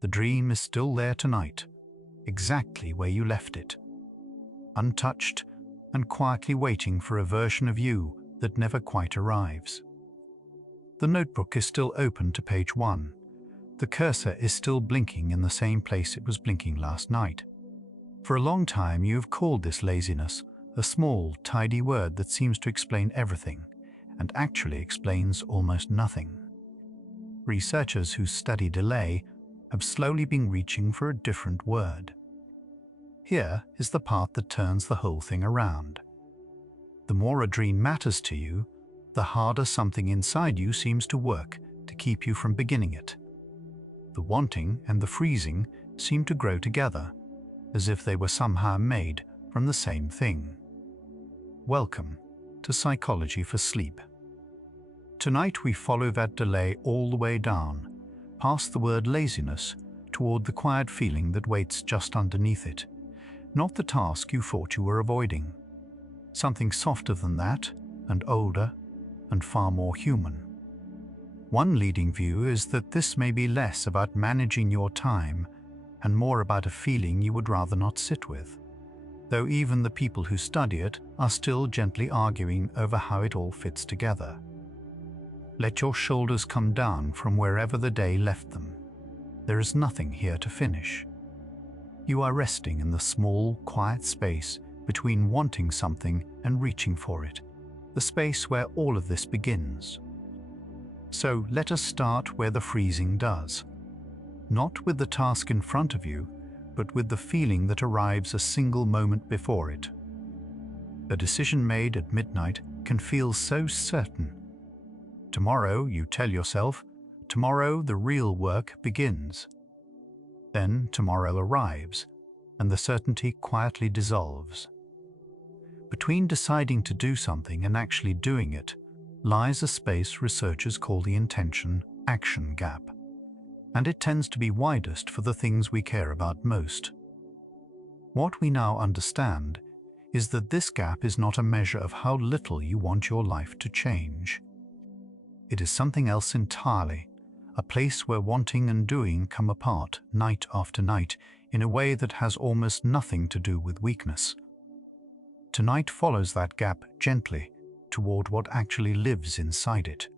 The dream is still there tonight, exactly where you left it, untouched and quietly waiting for a version of you that never quite arrives. The notebook is still open to page 1. The cursor is still blinking in the same place it was blinking last night. For a long time you have called this laziness, a small, tidy word that seems to explain everything, and actually explains almost nothing. Researchers who study delay have slowly been reaching for a different word. Here is the part that turns the whole thing around. The more a dream matters to you, the harder something inside you seems to work to keep you from beginning it. The wanting and the freezing seem to grow together, as if they were somehow made from the same thing. Welcome to Psychology for Sleep. Tonight we follow that delay all the way down, past the word laziness, toward the quiet feeling that waits just underneath it, not the task you thought you were avoiding. Something softer than that, and older, and far more human. One leading view is that this may be less about managing your time and more about a feeling you would rather not sit with, though even the people who study it are still gently arguing over how it all fits together. Let your shoulders come down from wherever the day left them. There is nothing here to finish. You are resting in the small, quiet space between wanting something and reaching for it, the space where all of this begins. So let us start where the freezing does. Not with the task in front of you, but with the feeling that arrives a single moment before it. A decision made at midnight can feel so certain. Tomorrow, you tell yourself, tomorrow the real work begins. Then tomorrow arrives, and the certainty quietly dissolves. Between deciding to do something and actually doing it lies a space researchers call the intention-action gap, and it tends to be widest for the things we care about most. What we now understand is that this gap is not a measure of how little you want your life to change. It is something else entirely, a place where wanting and doing come apart night after night in a way that has almost nothing to do with weakness. Tonight follows that gap gently toward what actually lives inside it.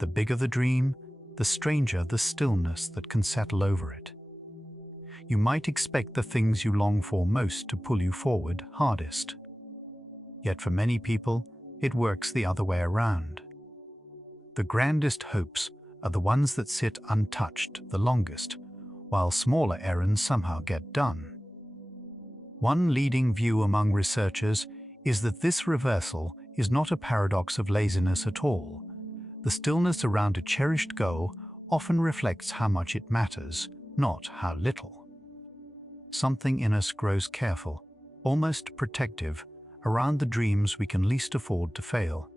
The bigger the dream, the stranger the stillness that can settle over it. You might expect the things you long for most to pull you forward hardest. Yet for many people, it works the other way around. The grandest hopes are the ones that sit untouched the longest, while smaller errands somehow get done. One leading view among researchers is that this reversal is not a paradox of laziness at all. The stillness around a cherished goal often reflects how much it matters, not how little. Something in us grows careful, almost protective, around the dreams we can least afford to fail.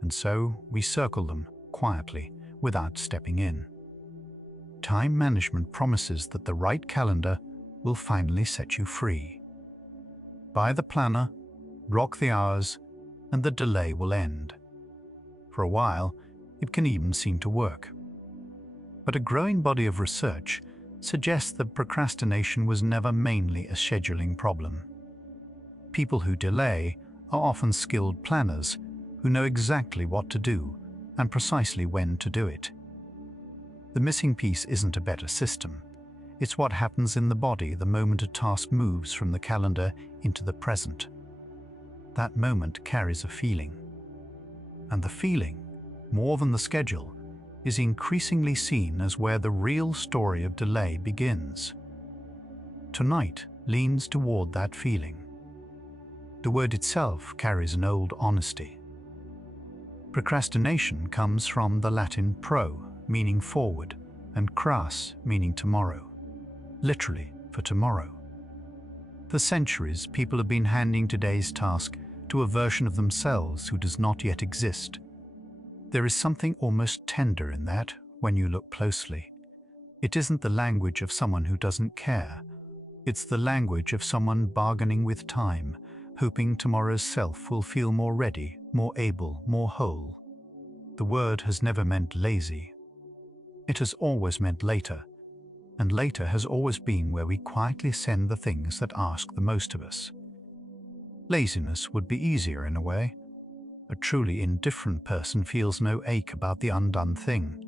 And so we circle them quietly without stepping in. Time management promises that the right calendar will finally set you free. Buy the planner, block the hours, and the delay will end. For a while, it can even seem to work. But a growing body of research suggests that procrastination was never mainly a scheduling problem. People who delay are often skilled planners who know exactly what to do and precisely when to do it. The missing piece isn't a better system. It's what happens in the body the moment a task moves from the calendar into the present. That moment carries a feeling. And the feeling, more than the schedule, is increasingly seen as where the real story of delay begins. Tonight leans toward that feeling. The word itself carries an old honesty. Procrastination comes from the Latin pro, meaning forward, and cras, meaning tomorrow, literally for tomorrow. For centuries, people have been handing today's task to a version of themselves who does not yet exist. There is something almost tender in that when you look closely. It isn't the language of someone who doesn't care. It's the language of someone bargaining with time, hoping tomorrow's self will feel more ready, more able, more whole. The word has never meant lazy. It has always meant later, and later has always been where we quietly send the things that ask the most of us. Laziness would be easier in a way. A truly indifferent person feels no ache about the undone thing.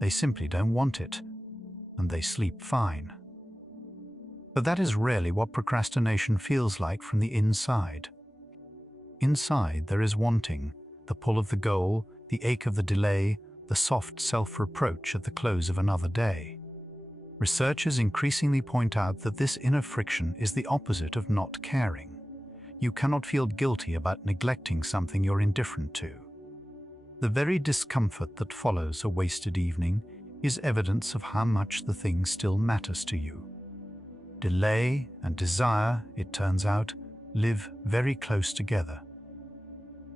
They simply don't want it, and they sleep fine. But that is rarely what procrastination feels like from the inside. Inside there is wanting, the pull of the goal, the ache of the delay, the soft self-reproach at the close of another day. Researchers increasingly point out that this inner friction is the opposite of not caring. You cannot feel guilty about neglecting something you're indifferent to. The very discomfort that follows a wasted evening is evidence of how much the thing still matters to you. Delay and desire, it turns out, live very close together.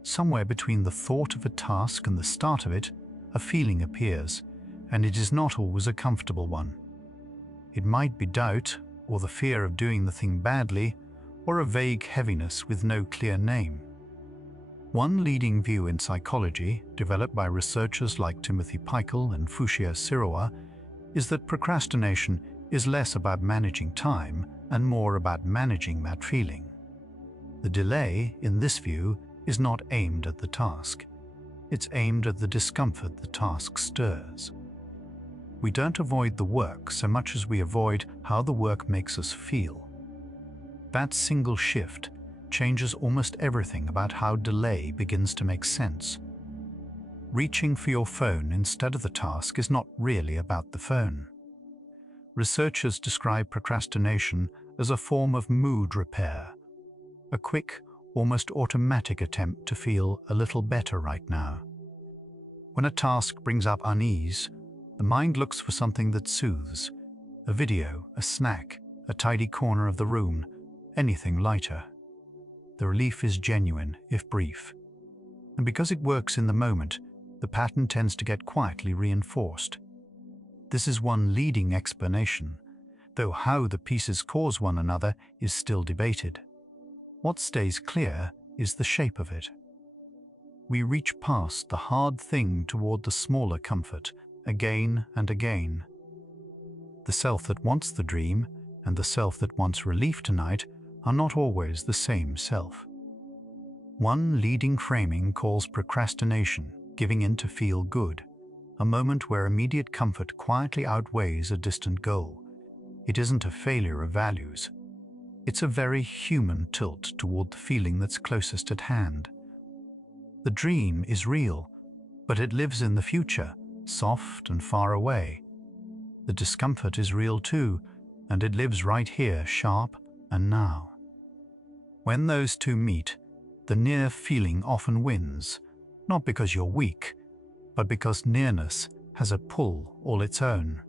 Somewhere between the thought of a task and the start of it, a feeling appears, and it is not always a comfortable one. It might be doubt, or the fear of doing the thing badly, or a vague heaviness with no clear name. One leading view in psychology, developed by researchers like Timothy Peichel and Fushia Sirowa, is that procrastination is less about managing time and more about managing that feeling. The delay, in this view, is not aimed at the task. It's aimed at the discomfort the task stirs. We don't avoid the work so much as we avoid how the work makes us feel. That single shift changes almost everything about how delay begins to make sense. Reaching for your phone instead of the task is not really about the phone. Researchers describe procrastination as a form of mood repair, a quick, almost automatic attempt to feel a little better right now. When a task brings up unease, the mind looks for something that soothes: a video, a snack, a tidy corner of the room, anything lighter. The relief is genuine, if brief. And because it works in the moment, the pattern tends to get quietly reinforced. This is one leading explanation, though how the pieces cause one another is still debated. What stays clear is the shape of it. We reach past the hard thing toward the smaller comfort, again and again. The self that wants the dream and the self that wants relief tonight are not always the same self. One leading framing calls procrastination giving in to feel good, a moment where immediate comfort quietly outweighs a distant goal. It isn't a failure of values. It's a very human tilt toward the feeling that's closest at hand. The dream is real, but it lives in the future, soft and far away. The discomfort is real too, and it lives right here, sharp and now. When those two meet, the near feeling often wins, not because you're weak, but because nearness has a pull all its own.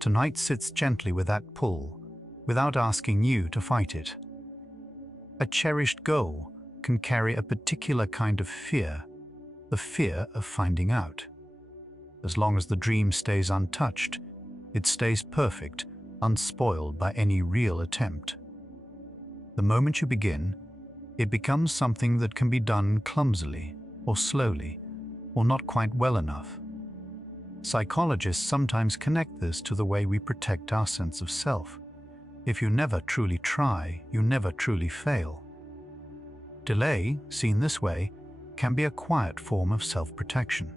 Tonight sits gently with that pull, without asking you to fight it. A cherished goal can carry a particular kind of fear, the fear of finding out. As long as the dream stays untouched, it stays perfect, unspoiled by any real attempt. The moment you begin, it becomes something that can be done clumsily, or slowly, or not quite well enough. Psychologists sometimes connect this to the way we protect our sense of self. If you never truly try, you never truly fail. Delay, seen this way, can be a quiet form of self-protection.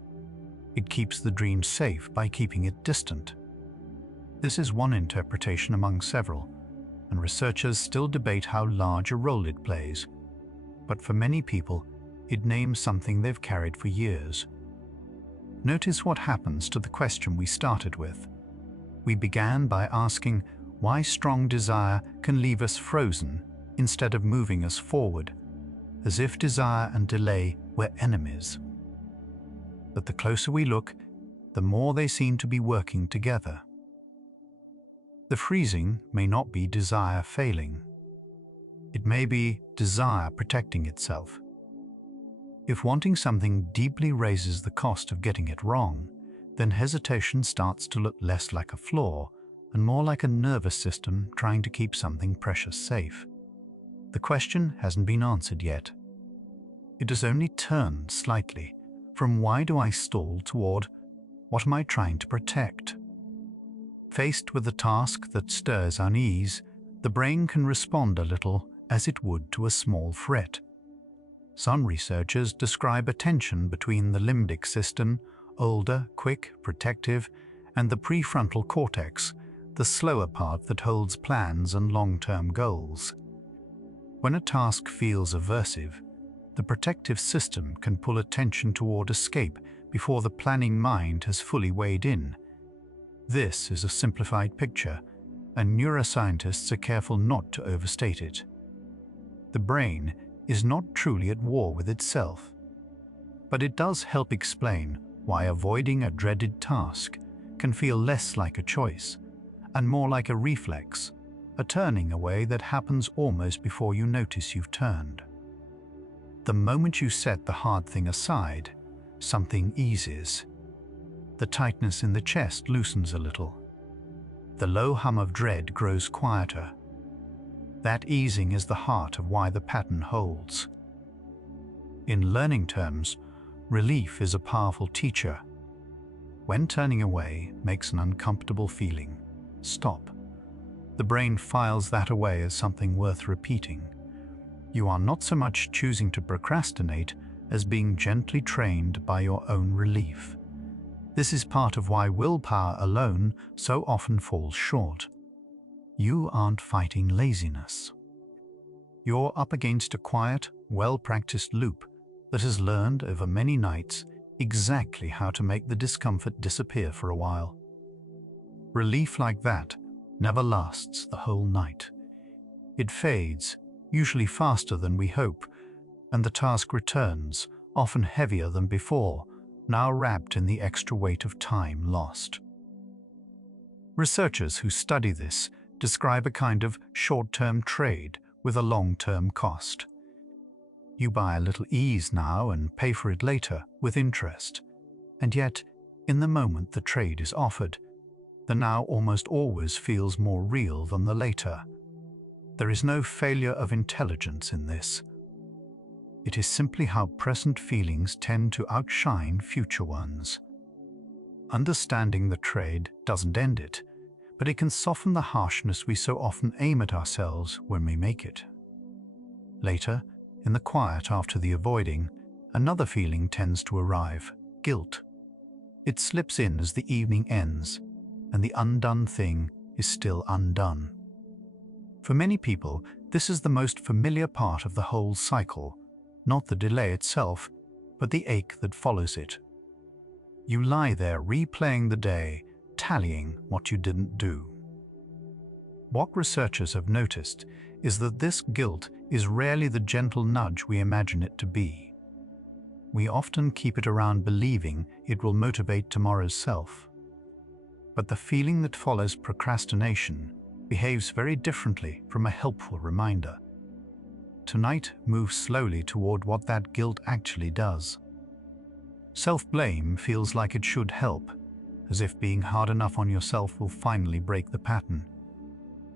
It keeps the dream safe by keeping it distant. This is one interpretation among several, and researchers still debate how large a role it plays. But for many people, it names something they've carried for years. Notice what happens to the question we started with. We began by asking why strong desire can leave us frozen instead of moving us forward, as if desire and delay were enemies. But the closer we look, the more they seem to be working together. The freezing may not be desire failing. It may be desire protecting itself. If wanting something deeply raises the cost of getting it wrong, then hesitation starts to look less like a flaw and more like a nervous system trying to keep something precious safe. The question hasn't been answered yet. It has only turned slightly from why do I stall toward what am I trying to protect? Faced with a task that stirs unease, the brain can respond a little as it would to a small threat. Some researchers describe a tension between the limbic system, older, quick, protective, and the prefrontal cortex, the slower part that holds plans and long-term goals. When a task feels aversive, the protective system can pull attention toward escape before the planning mind has fully weighed in. This is a simplified picture, and neuroscientists are careful not to overstate it. The brain is not truly at war with itself, but it does help explain why avoiding a dreaded task can feel less like a choice and more like a reflex, a turning away that happens almost before you notice you've turned. The moment you set the hard thing aside, something eases. The tightness in the chest loosens a little. The low hum of dread grows quieter. That easing is the heart of why the pattern holds. In learning terms, relief is a powerful teacher. When turning away makes an uncomfortable feeling, stop. The brain files that away as something worth repeating. You are not so much choosing to procrastinate as being gently trained by your own relief. This is part of why willpower alone so often falls short. You aren't fighting laziness. You're up against a quiet, well-practiced loop that has learned over many nights exactly how to make the discomfort disappear for a while. Relief like that never lasts the whole night. It fades, usually faster than we hope, and the task returns, often heavier than before, now wrapped in the extra weight of time lost. Researchers who study this describe a kind of short-term trade with a long-term cost. You buy a little ease now and pay for it later with interest, and yet, in the moment the trade is offered, the now almost always feels more real than the later. There is no failure of intelligence in this. It is simply how present feelings tend to outshine future ones. Understanding the trade doesn't end it, but it can soften the harshness we so often aim at ourselves when we make it. Later, in the quiet after the avoiding, another feeling tends to arrive: guilt. It slips in as the evening ends, and the undone thing is still undone. For many people, this is the most familiar part of the whole cycle, not the delay itself, but the ache that follows it. You lie there replaying the day, tallying what you didn't do. What researchers have noticed is that this guilt is rarely the gentle nudge we imagine it to be. We often keep it around believing it will motivate tomorrow's self. But the feeling that follows procrastination behaves very differently from a helpful reminder. Tonight moves slowly toward what that guilt actually does. Self-blame feels like it should help, as if being hard enough on yourself will finally break the pattern.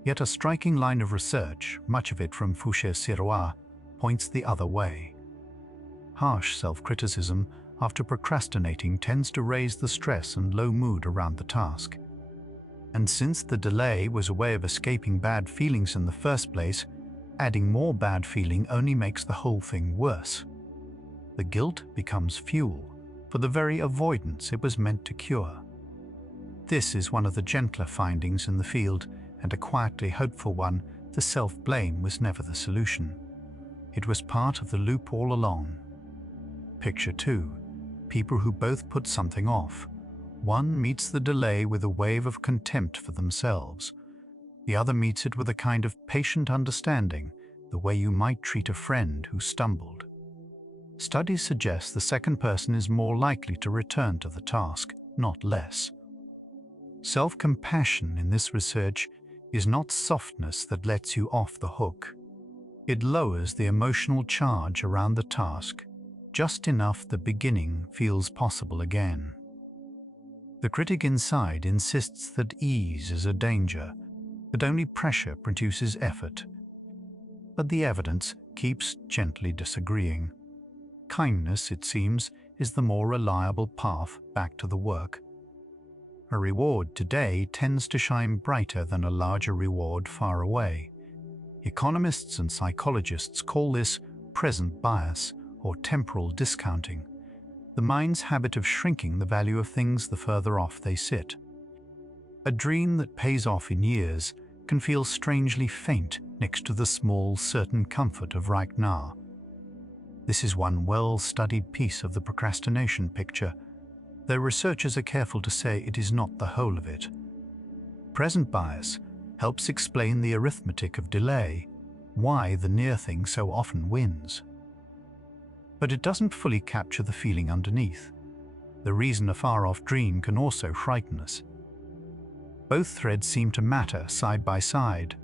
Yet a striking line of research, much of it from Fouché-Sirois, points the other way. Harsh self-criticism after procrastinating tends to raise the stress and low mood around the task. And since the delay was a way of escaping bad feelings in the first place, adding more bad feeling only makes the whole thing worse. The guilt becomes fuel for the very avoidance it was meant to cure. This is one of the gentler findings in the field, and a quietly hopeful one. The self-blame was never the solution. It was part of the loop all along. Picture 2. People who both put something off. One meets the delay with a wave of contempt for themselves. The other meets it with a kind of patient understanding, the way you might treat a friend who stumbled. Studies suggest the second person is more likely to return to the task, not less. Self-compassion in this research is not softness that lets you off the hook. It lowers the emotional charge around the task, just enough the beginning feels possible again. The critic inside insists that ease is a danger, that only pressure produces effort. But the evidence keeps gently disagreeing. Kindness, it seems, is the more reliable path back to the work. A reward today tends to shine brighter than a larger reward far away. Economists and psychologists call this present bias or temporal discounting, the mind's habit of shrinking the value of things the further off they sit. A dream that pays off in years can feel strangely faint next to the small, certain comfort of right now. This is one well-studied piece of the procrastination picture, though researchers are careful to say it is not the whole of it. Present bias helps explain the arithmetic of delay, why the near thing so often wins. But it doesn't fully capture the feeling underneath, the reason a far-off dream can also frighten us. Both threads seem to matter side by side.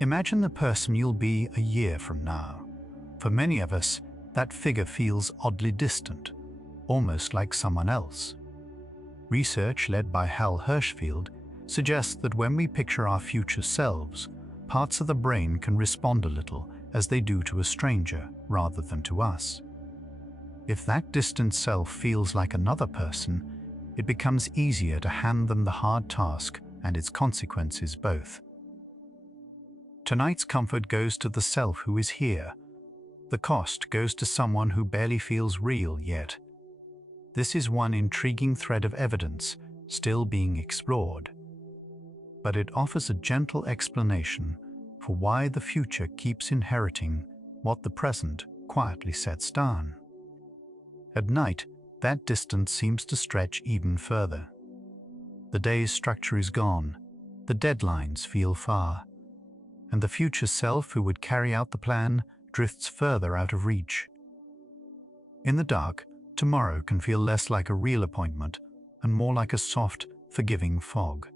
Imagine the person you'll be a year from now. For many of us, that figure feels oddly distant, almost like someone else. Research led by Hal Hershfield suggests that when we picture our future selves, parts of the brain can respond a little as they do to a stranger rather than to us. If that distant self feels like another person, it becomes easier to hand them the hard task and its consequences both. Tonight's comfort goes to the self who is here. The cost goes to someone who barely feels real yet. This is one intriguing thread of evidence still being explored. But it offers a gentle explanation for why the future keeps inheriting what the present quietly sets down. At night, that distance seems to stretch even further. The day's structure is gone, the deadlines feel far, and the future self who would carry out the plan drifts further out of reach. In the dark, tomorrow can feel less like a real appointment and more like a soft, forgiving fog.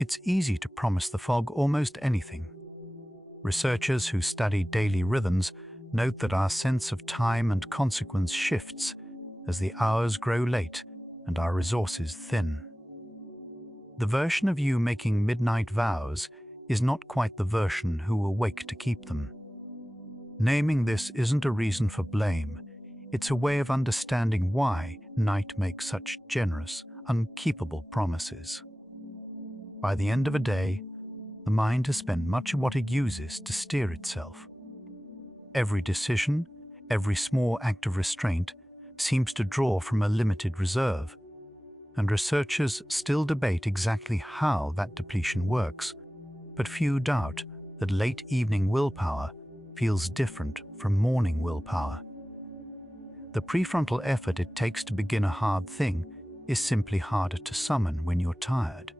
It's easy to promise the fog almost anything. Researchers who study daily rhythms note that our sense of time and consequence shifts as the hours grow late and our resources thin. The version of you making midnight vows is not quite the version who will wake to keep them. Naming this isn't a reason for blame. It's a way of understanding why night makes such generous, unkeepable promises. By the end of a day, the mind has spent much of what it uses to steer itself. Every decision, every small act of restraint seems to draw from a limited reserve, and researchers still debate exactly how that depletion works, but few doubt that late evening willpower feels different from morning willpower. The prefrontal effort it takes to begin a hard thing is simply harder to summon when you're tired.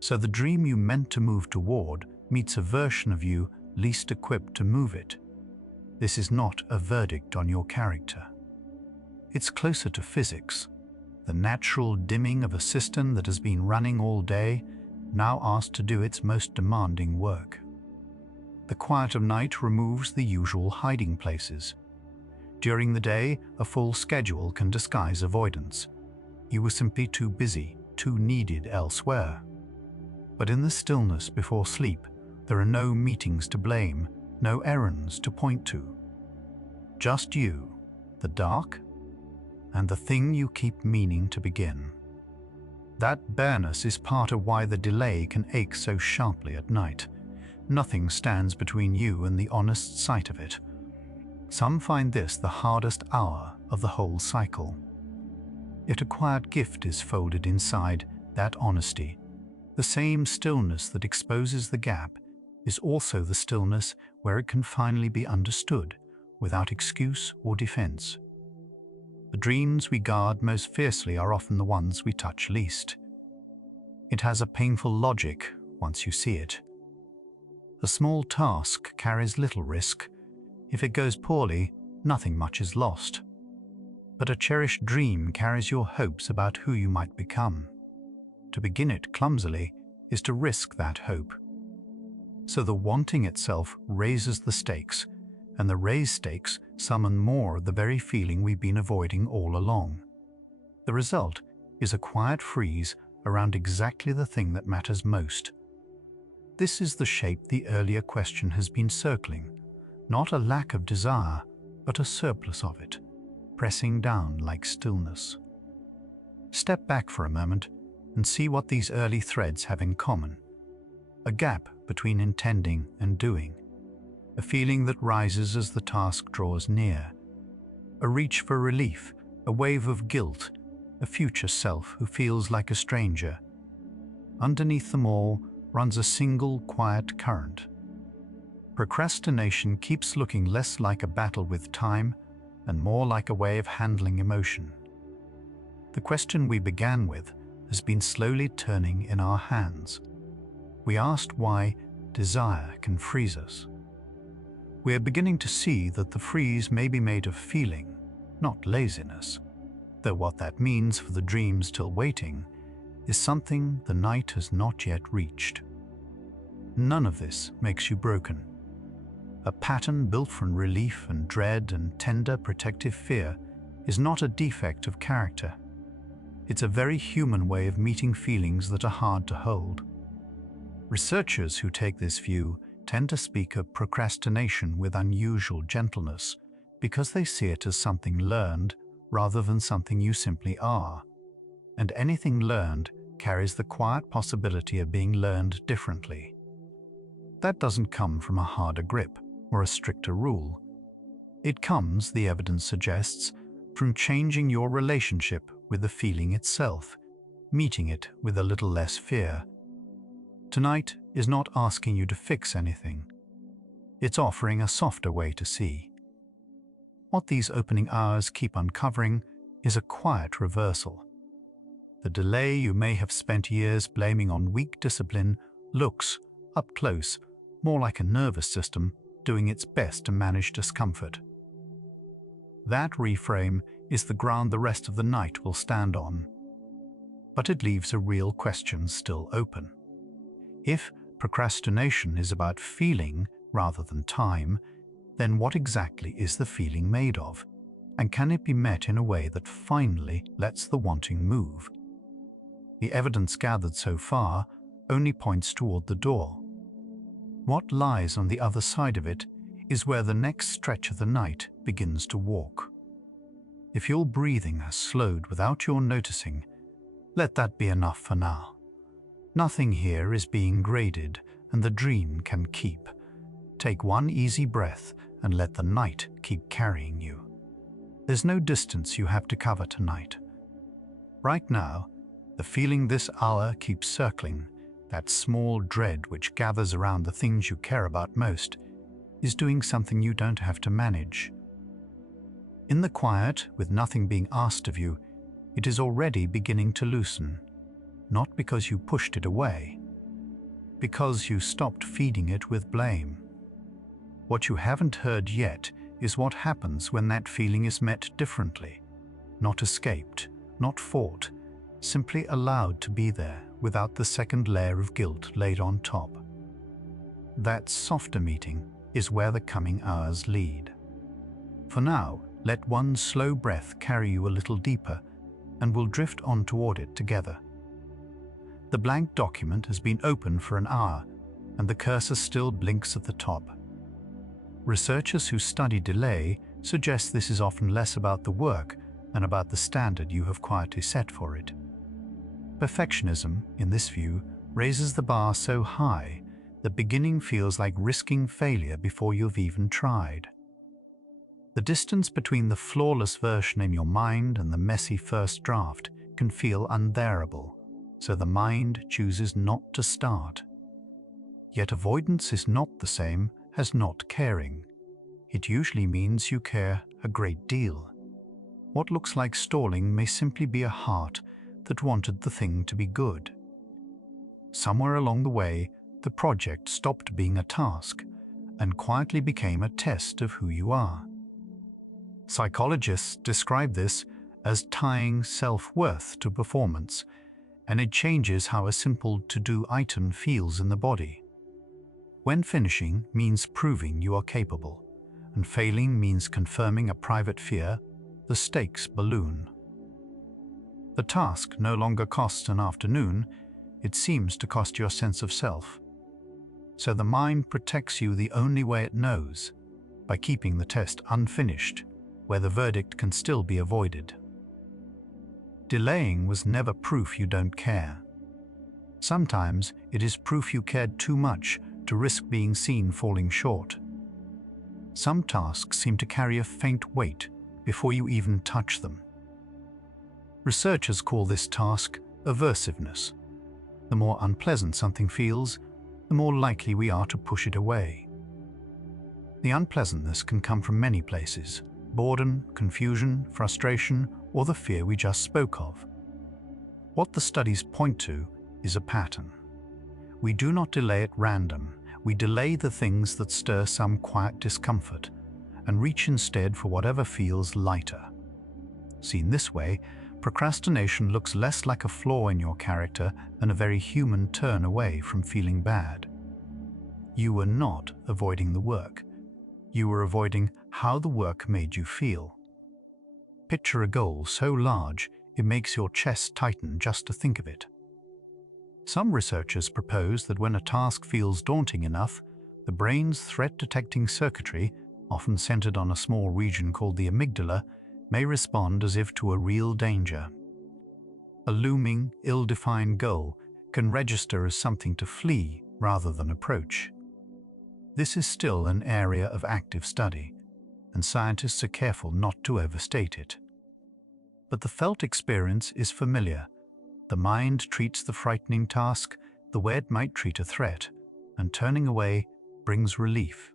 So the dream you meant to move toward meets a version of you least equipped to move it. This is not a verdict on your character. It's closer to physics, the natural dimming of a system that has been running all day, now asked to do its most demanding work. The quiet of night removes the usual hiding places. During the day, a full schedule can disguise avoidance. You were simply too busy, too needed elsewhere. But in the stillness before sleep, there are no meetings to blame, no errands to point to. Just you, the dark, and the thing you keep meaning to begin. That bareness is part of why the delay can ache so sharply at night. Nothing stands between you and the honest sight of it. Some find this the hardest hour of the whole cycle. Yet a quiet gift is folded inside that honesty. The same stillness that exposes the gap is also the stillness where it can finally be understood, without excuse or defense. The dreams we guard most fiercely are often the ones we touch least. It has a painful logic once you see it. A small task carries little risk. If it goes poorly, nothing much is lost. But a cherished dream carries your hopes about who you might become. To begin it clumsily is to risk that hope. So the wanting itself raises the stakes, and the raised stakes summon more of the very feeling we've been avoiding all along. The result is a quiet freeze around exactly the thing that matters most. This is the shape the earlier question has been circling, not a lack of desire, but a surplus of it, pressing down like stillness. Step back for a moment and see what these early threads have in common. A gap between intending and doing. A feeling that rises as the task draws near. A reach for relief, a wave of guilt, a future self who feels like a stranger. Underneath them all runs a single quiet current. Procrastination keeps looking less like a battle with time and more like a way of handling emotion. The question we began with has been slowly turning in our hands. We asked why desire can freeze us. We are beginning to see that the freeze may be made of feeling, not laziness, though what that means for the dream still waiting is something the night has not yet reached. None of this makes you broken. A pattern built from relief and dread and tender protective fear is not a defect of character. It's a very human way of meeting feelings that are hard to hold. Researchers who take this view tend to speak of procrastination with unusual gentleness because they see it as something learned rather than something you simply are. And anything learned carries the quiet possibility of being learned differently. That doesn't come from a harder grip or a stricter rule. It comes, the evidence suggests, from changing your relationship with the feeling itself, meeting it with a little less fear. Tonight is not asking you to fix anything. It's offering a softer way to see. What these opening hours keep uncovering is a quiet reversal. The delay you may have spent years blaming on weak discipline looks, up close, more like a nervous system doing its best to manage discomfort. That reframe is the ground the rest of the night will stand on. But it leaves a real question still open. If procrastination is about feeling rather than time, then what exactly is the feeling made of? And can it be met in a way that finally lets the wanting move? The evidence gathered so far only points toward the door. What lies on the other side of it is where the next stretch of the night begins to walk. If your breathing has slowed without your noticing, let that be enough for now. Nothing here is being graded, and the dream can keep. Take one easy breath and let the night keep carrying you. There's no distance you have to cover tonight. Right now, the feeling this hour keeps circling, that small dread which gathers around the things you care about most, is doing something you don't have to manage. In the quiet, with nothing being asked of you, it is already beginning to loosen, not because you pushed it away, because you stopped feeding it with blame. What you haven't heard yet is what happens when that feeling is met differently, not escaped, not fought, simply allowed to be there without the second layer of guilt laid on top. That softer meeting is where the coming hours lead. For now, let one slow breath carry you a little deeper, and we'll drift on toward it together. The blank document has been open for an hour, and the cursor still blinks at the top. Researchers who study delay suggest this is often less about the work than about the standard you have quietly set for it. Perfectionism, in this view, raises the bar so high that beginning feels like risking failure before you've even tried. The distance between the flawless version in your mind and the messy first draft can feel unbearable, so the mind chooses not to start. Yet avoidance is not the same as not caring. It usually means you care a great deal. What looks like stalling may simply be a heart that wanted the thing to be good. Somewhere along the way, the project stopped being a task and quietly became a test of who you are. Psychologists describe this as tying self-worth to performance, and it changes how a simple to-do item feels in the body. When finishing means proving you are capable, and failing means confirming a private fear, the stakes balloon. The task no longer costs an afternoon, it seems to cost your sense of self. So the mind protects you the only way it knows, by keeping the test unfinished, where the verdict can still be avoided. Delaying was never proof you don't care. Sometimes it is proof you cared too much to risk being seen falling short. Some tasks seem to carry a faint weight before you even touch them. Researchers call this task aversiveness. The more unpleasant something feels, the more likely we are to push it away. The unpleasantness can come from many places: boredom, confusion, frustration, or the fear we just spoke of. What the studies point to is a pattern. We do not delay at random. We delay the things that stir some quiet discomfort and reach instead for whatever feels lighter. Seen this way, procrastination looks less like a flaw in your character than a very human turn away from feeling bad. You were not avoiding the work. You were avoiding how the work made you feel. Picture a goal so large it makes your chest tighten just to think of it. Some researchers propose that when a task feels daunting enough, the brain's threat-detecting circuitry, often centered on a small region called the amygdala, may respond as if to a real danger. A looming, ill-defined goal can register as something to flee rather than approach. This is still an area of active study, and scientists are careful not to overstate it. But the felt experience is familiar. The mind treats the frightening task the way it might treat a threat, and turning away brings relief.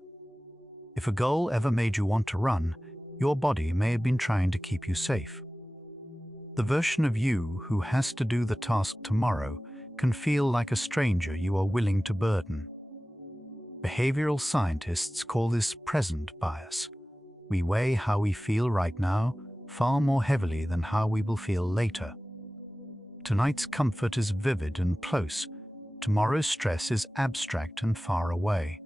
If a goal ever made you want to run, your body may have been trying to keep you safe. The version of you who has to do the task tomorrow can feel like a stranger you are willing to burden. Behavioral scientists call this present bias. We weigh how we feel right now far more heavily than how we will feel later. Tonight's comfort is vivid and close. Tomorrow's stress is abstract and far away.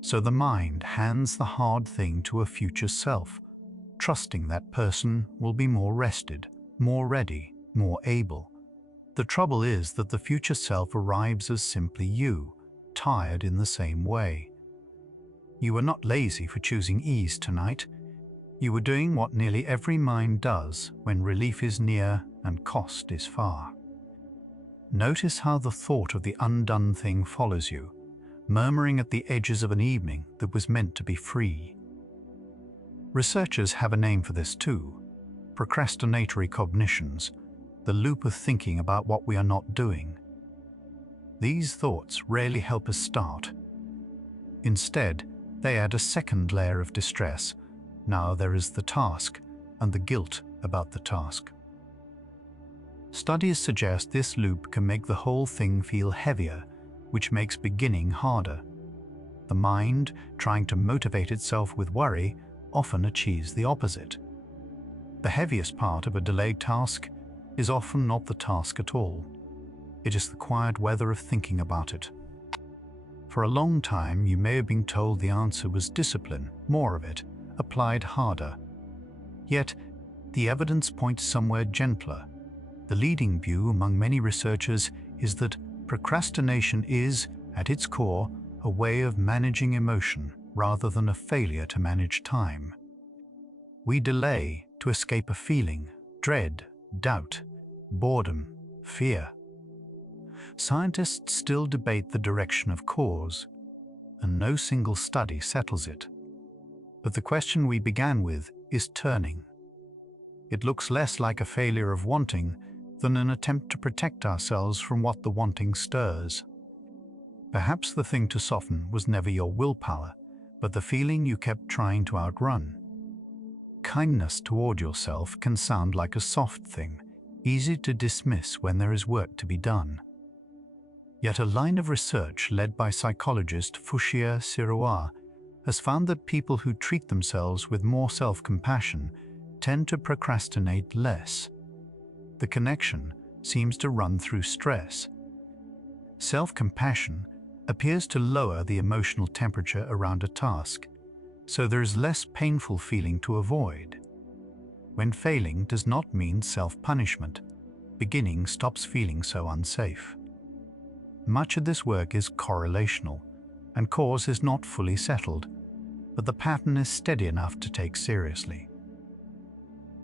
So the mind hands the hard thing to a future self, trusting that person will be more rested, more ready, more able. The trouble is that the future self arrives as simply you, tired in the same way. You were not lazy for choosing ease tonight. You were doing what nearly every mind does when relief is near and cost is far. Notice how the thought of the undone thing follows you, murmuring at the edges of an evening that was meant to be free. Researchers have a name for this too: procrastinatory cognitions, the loop of thinking about what we are not doing. These thoughts rarely help us start. Instead, they add a second layer of distress. Now there is the task and the guilt about the task. Studies suggest this loop can make the whole thing feel heavier, which makes beginning harder. The mind, trying to motivate itself with worry, often achieves the opposite. The heaviest part of a delayed task is often not the task at all. It is the quiet weather of thinking about it. For a long time, you may have been told the answer was discipline, more of it, applied harder. Yet, the evidence points somewhere gentler. The leading view among many researchers is that procrastination is, at its core, a way of managing emotion rather than a failure to manage time. We delay to escape a feeling, dread, doubt, boredom, fear. Scientists still debate the direction of cause, and no single study settles it. But the question we began with is turning. It looks less like a failure of wanting than an attempt to protect ourselves from what the wanting stirs. Perhaps the thing to soften was never your willpower, but the feeling you kept trying to outrun. Kindness toward yourself can sound like a soft thing, easy to dismiss when there is work to be done. Yet a line of research led by psychologist Fouchier Sirois has found that people who treat themselves with more self-compassion tend to procrastinate less. The connection seems to run through stress. Self-compassion appears to lower the emotional temperature around a task, so there is less painful feeling to avoid. When failing does not mean self-punishment, beginning stops feeling so unsafe. Much of this work is correlational, and cause is not fully settled, but the pattern is steady enough to take seriously.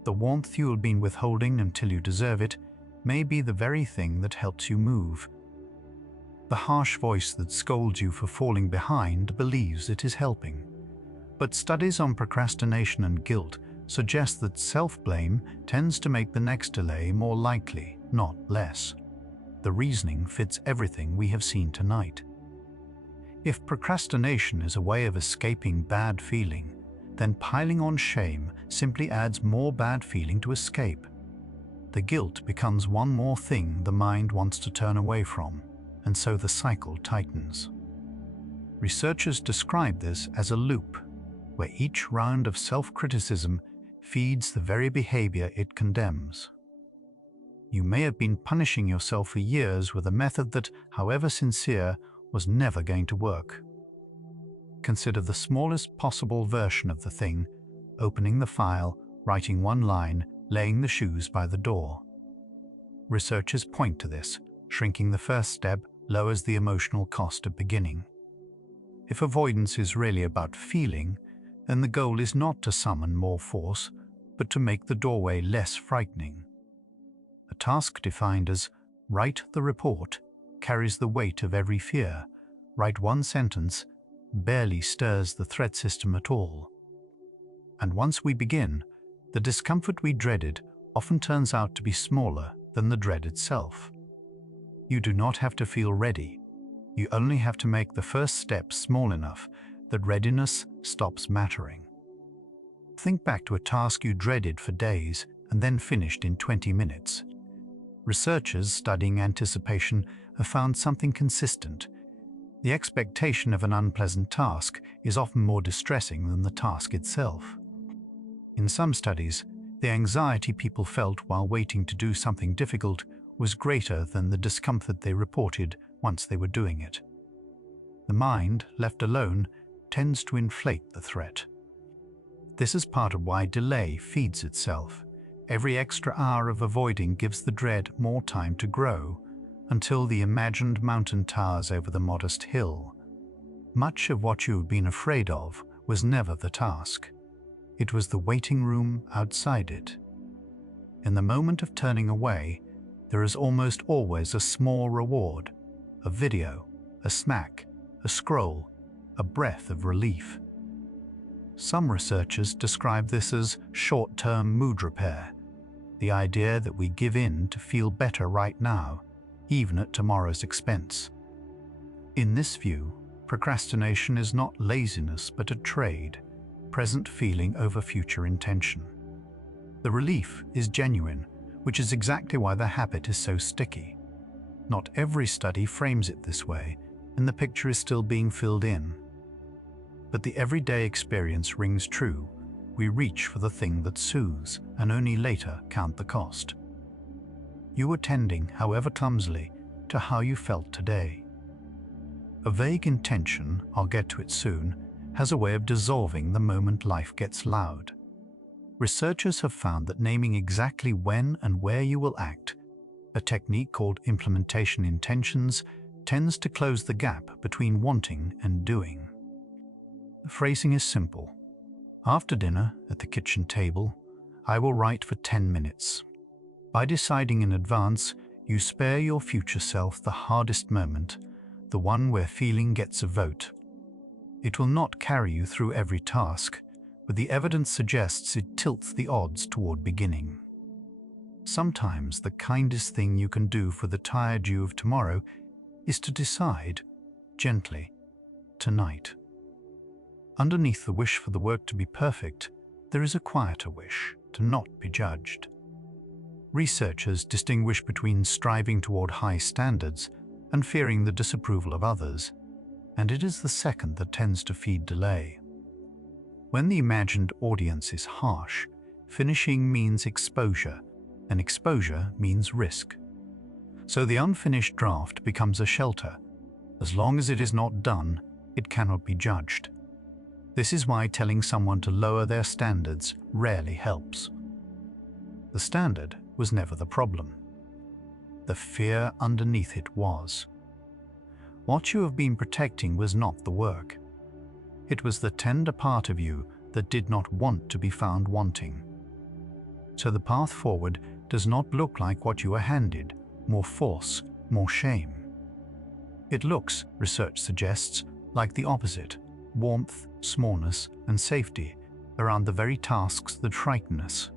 The warmth you have been withholding until you deserve it may be the very thing that helps you move. The harsh voice that scolds you for falling behind believes it is helping. But studies on procrastination and guilt suggest that self-blame tends to make the next delay more likely, not less. The reasoning fits everything we have seen tonight. If procrastination is a way of escaping bad feeling, then piling on shame simply adds more bad feeling to escape. The guilt becomes one more thing the mind wants to turn away from, and so the cycle tightens. Researchers describe this as a loop, where each round of self-criticism feeds the very behavior it condemns. You may have been punishing yourself for years with a method that, however sincere, was never going to work. Consider the smallest possible version of the thing: opening the file, writing one line, laying the shoes by the door. Researchers point to this. Shrinking the first step lowers the emotional cost of beginning. If avoidance is really about feeling, then the goal is not to summon more force, but to make the doorway less frightening. A task defined as "write the report" carries the weight of every fear. Write one sentence barely stirs the threat system at all. And once we begin, the discomfort we dreaded often turns out to be smaller than the dread itself. You do not have to feel ready. You only have to make the first step small enough that readiness stops mattering. Think back to a task you dreaded for days and then finished in 20 minutes. Researchers studying anticipation have found something consistent. The expectation of an unpleasant task is often more distressing than the task itself. In some studies, the anxiety people felt while waiting to do something difficult was greater than the discomfort they reported once they were doing it. The mind, left alone, tends to inflate the threat. This is part of why delay feeds itself. Every extra hour of avoiding gives the dread more time to grow, until the imagined mountain towers over the modest hill. Much of what you have been afraid of was never the task. It was the waiting room outside it. In the moment of turning away, there is almost always a small reward: a video, a snack, a scroll, a breath of relief. Some researchers describe this as short-term mood repair, the idea that we give in to feel better right now, even at tomorrow's expense. In this view, procrastination is not laziness but a trade, present feeling over future intention. The relief is genuine, which is exactly why the habit is so sticky. Not every study frames it this way, and the picture is still being filled in. But the everyday experience rings true. We reach for the thing that soothes and only later count the cost. You were tending, however clumsily, to how you felt today. A vague intention, I'll get to it soon, has a way of dissolving the moment life gets loud. Researchers have found that naming exactly when and where you will act, a technique called implementation intentions, tends to close the gap between wanting and doing. The phrasing is simple. After dinner, at the kitchen table, I will write for 10 minutes. By deciding in advance, you spare your future self the hardest moment, the one where feeling gets a vote. It will not carry you through every task, but the evidence suggests it tilts the odds toward beginning. Sometimes the kindest thing you can do for the tired you of tomorrow is to decide, gently, tonight. Underneath the wish for the work to be perfect, there is a quieter wish to not be judged. Researchers distinguish between striving toward high standards and fearing the disapproval of others, and it is the second that tends to feed delay. When the imagined audience is harsh, finishing means exposure, and exposure means risk. So the unfinished draft becomes a shelter. As long as it is not done, it cannot be judged. This is why telling someone to lower their standards rarely helps. The standard was never the problem. The fear underneath it was. What you have been protecting was not the work. It was the tender part of you that did not want to be found wanting. So the path forward does not look like what you are handed, more force, more shame. It looks, research suggests, like the opposite: warmth, smallness, and safety around the very tasks that frighten us.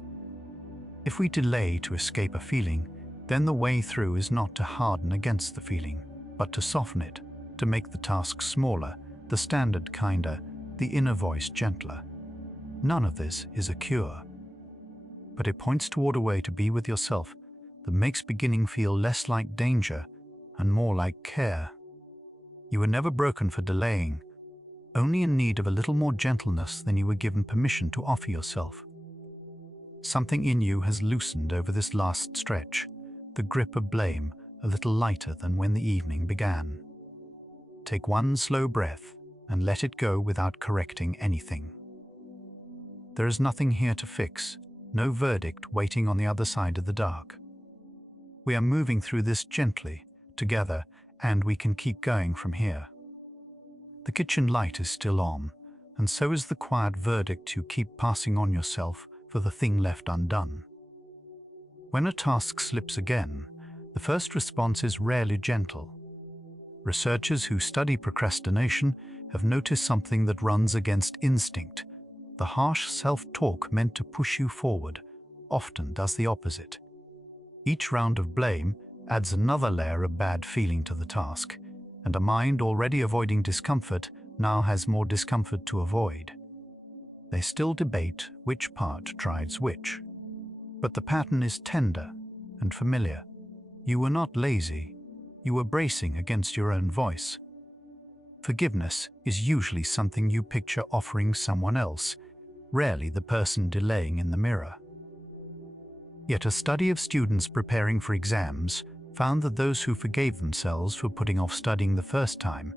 If we delay to escape a feeling, then the way through is not to harden against the feeling, but to soften it, to make the task smaller, the standard kinder, the inner voice gentler. None of this is a cure, but it points toward a way to be with yourself that makes beginning feel less like danger and more like care. You were never broken for delaying, only in need of a little more gentleness than you were given permission to offer yourself. Something in you has loosened over this last stretch, the grip of blame a little lighter than when the evening began. Take one slow breath and let it go without correcting anything. There is nothing here to fix, no verdict waiting on the other side of the dark. We are moving through this gently, together, and we can keep going from here. The kitchen light is still on, and so is the quiet verdict you keep passing on yourself for the thing left undone. When a task slips again, the first response is rarely gentle. Researchers who study procrastination have noticed something that runs against instinct. The harsh self-talk meant to push you forward often does the opposite. Each round of blame adds another layer of bad feeling to the task, and a mind already avoiding discomfort now has more discomfort to avoid. They still debate which part drives which, but the pattern is tender and familiar. You were not lazy, you were bracing against your own voice. Forgiveness is usually something you picture offering someone else, rarely the person delaying in the mirror. Yet a study of students preparing for exams found that those who forgave themselves for putting off studying the first time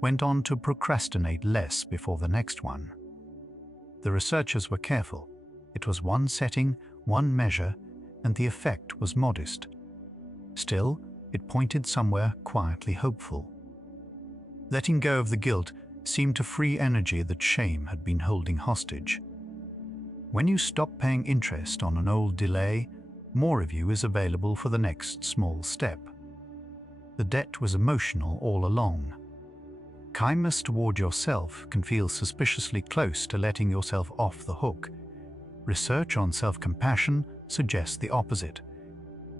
went on to procrastinate less before the next one. The researchers were careful. It was one setting, one measure, and the effect was modest. Still, it pointed somewhere quietly hopeful. Letting go of the guilt seemed to free energy that shame had been holding hostage. When you stop paying interest on an old delay, more of you is available for the next small step. The debt was emotional all along. Kindness toward yourself can feel suspiciously close to letting yourself off the hook. Research on self-compassion suggests the opposite.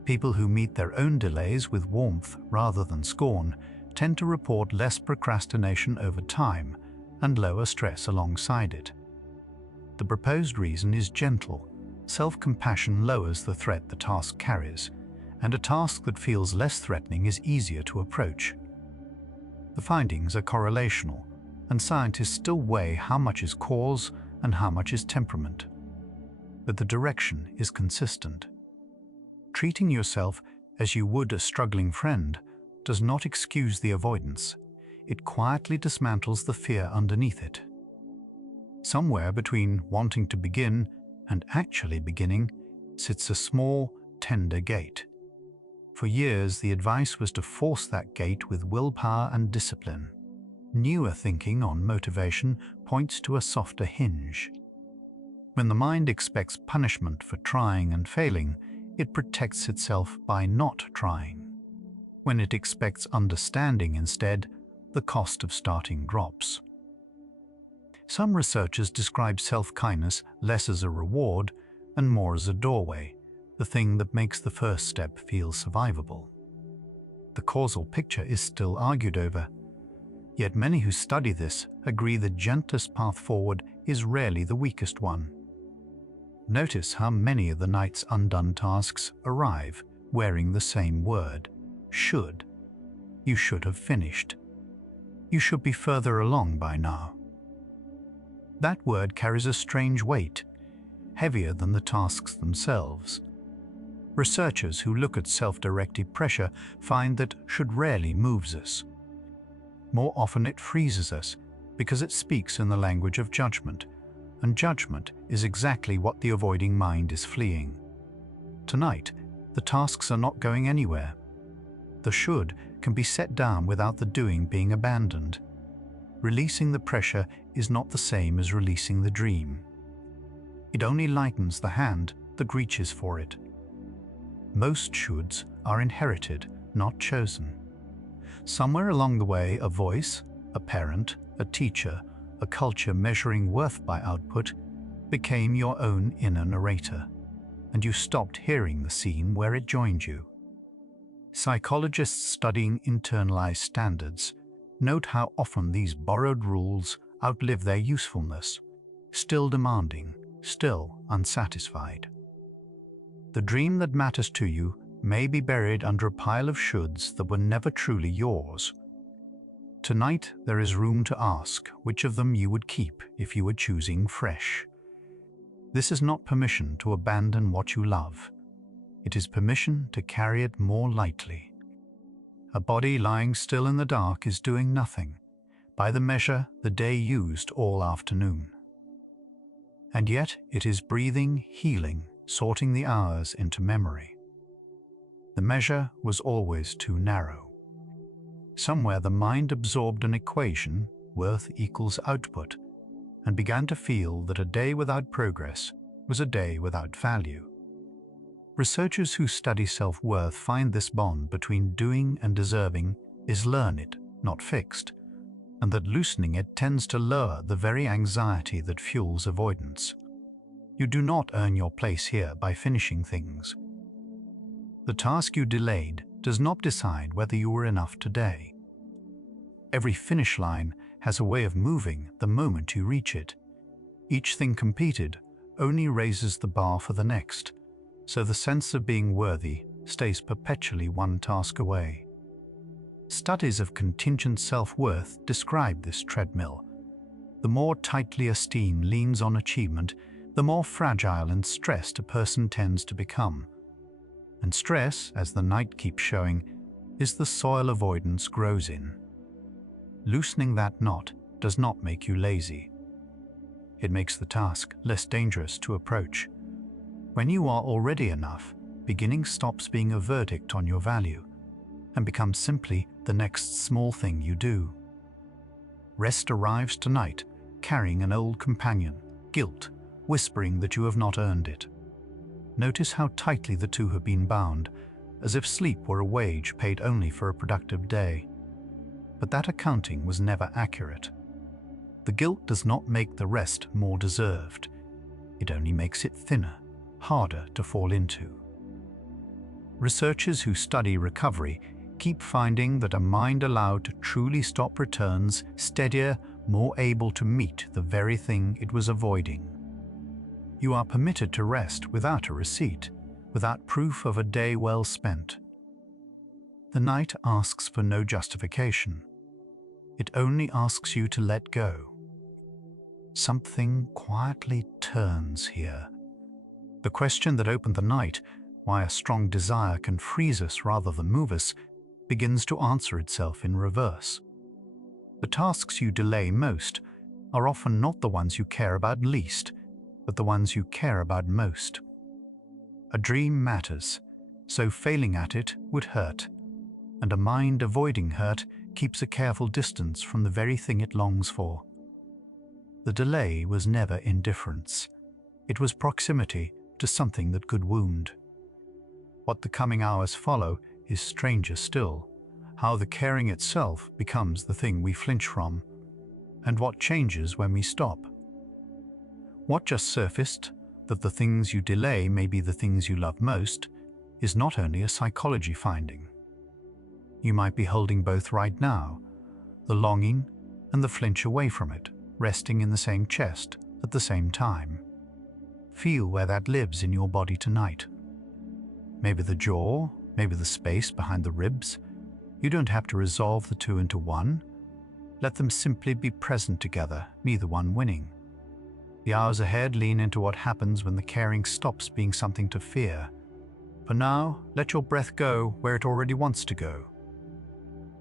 People who meet their own delays with warmth rather than scorn tend to report less procrastination over time and lower stress alongside it. The proposed reason is gentle. Self-compassion lowers the threat the task carries, and a task that feels less threatening is easier to approach. The findings are correlational, and scientists still weigh how much is cause and how much is temperament. But the direction is consistent. Treating yourself as you would a struggling friend does not excuse the avoidance. It quietly dismantles the fear underneath it. Somewhere between wanting to begin and actually beginning sits a small, tender gate. For years, the advice was to force that gate with willpower and discipline. Newer thinking on motivation points to a softer hinge. When the mind expects punishment for trying and failing, it protects itself by not trying. When it expects understanding instead, the cost of starting drops. Some researchers describe self-kindness less as a reward and more as a doorway, the thing that makes the first step feel survivable. The causal picture is still argued over, yet many who study this agree the gentlest path forward is rarely the weakest one. Notice how many of the night's undone tasks arrive wearing the same word: should. You should have finished. You should be further along by now. That word carries a strange weight, heavier than the tasks themselves. Researchers who look at self-directed pressure find that should rarely moves us. More often it freezes us because it speaks in the language of judgment, and judgment is exactly what the avoiding mind is fleeing. Tonight, the tasks are not going anywhere. The should can be set down without the doing being abandoned. Releasing the pressure is not the same as releasing the dream. It only lightens the hand, that reaches for it. Most shoulds are inherited, not chosen. Somewhere along the way, a voice, a parent, a teacher, a culture measuring worth by output became your own inner narrator, and you stopped hearing the scene where it joined you. Psychologists studying internalized standards note how often these borrowed rules outlive their usefulness, still demanding, still unsatisfied. The dream that matters to you may be buried under a pile of shoulds that were never truly yours. Tonight, there is room to ask which of them you would keep if you were choosing fresh. This is not permission to abandon what you love. It is permission to carry it more lightly. A body lying still in the dark is doing nothing, by the measure the day used all afternoon. And yet it is breathing, healing, sorting the hours into memory. The measure was always too narrow. Somewhere the mind absorbed an equation, worth equals output, and began to feel that a day without progress was a day without value. Researchers who study self-worth find this bond between doing and deserving is learned, not fixed, and that loosening it tends to lower the very anxiety that fuels avoidance. You do not earn your place here by finishing things. The task you delayed does not decide whether you were enough today. Every finish line has a way of moving the moment you reach it. Each thing completed only raises the bar for the next, so the sense of being worthy stays perpetually one task away. Studies of contingent self-worth describe this treadmill. The more tightly a steam leans on achievement, the more fragile and stressed a person tends to become. And stress, as the night keeps showing, is the soil avoidance grows in. Loosening that knot does not make you lazy. It makes the task less dangerous to approach. When you are already enough, beginning stops being a verdict on your value and becomes simply the next small thing you do. Rest arrives tonight, carrying an old companion, guilt, whispering that you have not earned it. Notice how tightly the two have been bound, as if sleep were a wage paid only for a productive day. But that accounting was never accurate. The guilt does not make the rest more deserved. It only makes it thinner, harder to fall into. Researchers who study recovery keep finding that a mind allowed to truly stop returns steadier, more able to meet the very thing it was avoiding. You are permitted to rest without a receipt, without proof of a day well spent. The night asks for no justification. It only asks you to let go. Something quietly turns here. The question that opened the night, why a strong desire can freeze us rather than move us, begins to answer itself in reverse. The tasks you delay most are often not the ones you care about least, but the ones you care about most. A dream matters, so failing at it would hurt, and a mind avoiding hurt keeps a careful distance from the very thing it longs for. The delay was never indifference. It was proximity to something that could wound. What the coming hours follow is stranger still, how the caring itself becomes the thing we flinch from, and what changes when we stop. What just surfaced, that the things you delay may be the things you love most, is not only a psychology finding. You might be holding both right now, the longing and the flinch away from it, resting in the same chest at the same time. Feel where that lives in your body tonight. Maybe the jaw, maybe the space behind the ribs. You don't have to resolve the two into one. Let them simply be present together, neither one winning. The hours ahead lean into what happens when the caring stops being something to fear. For now, let your breath go where it already wants to go.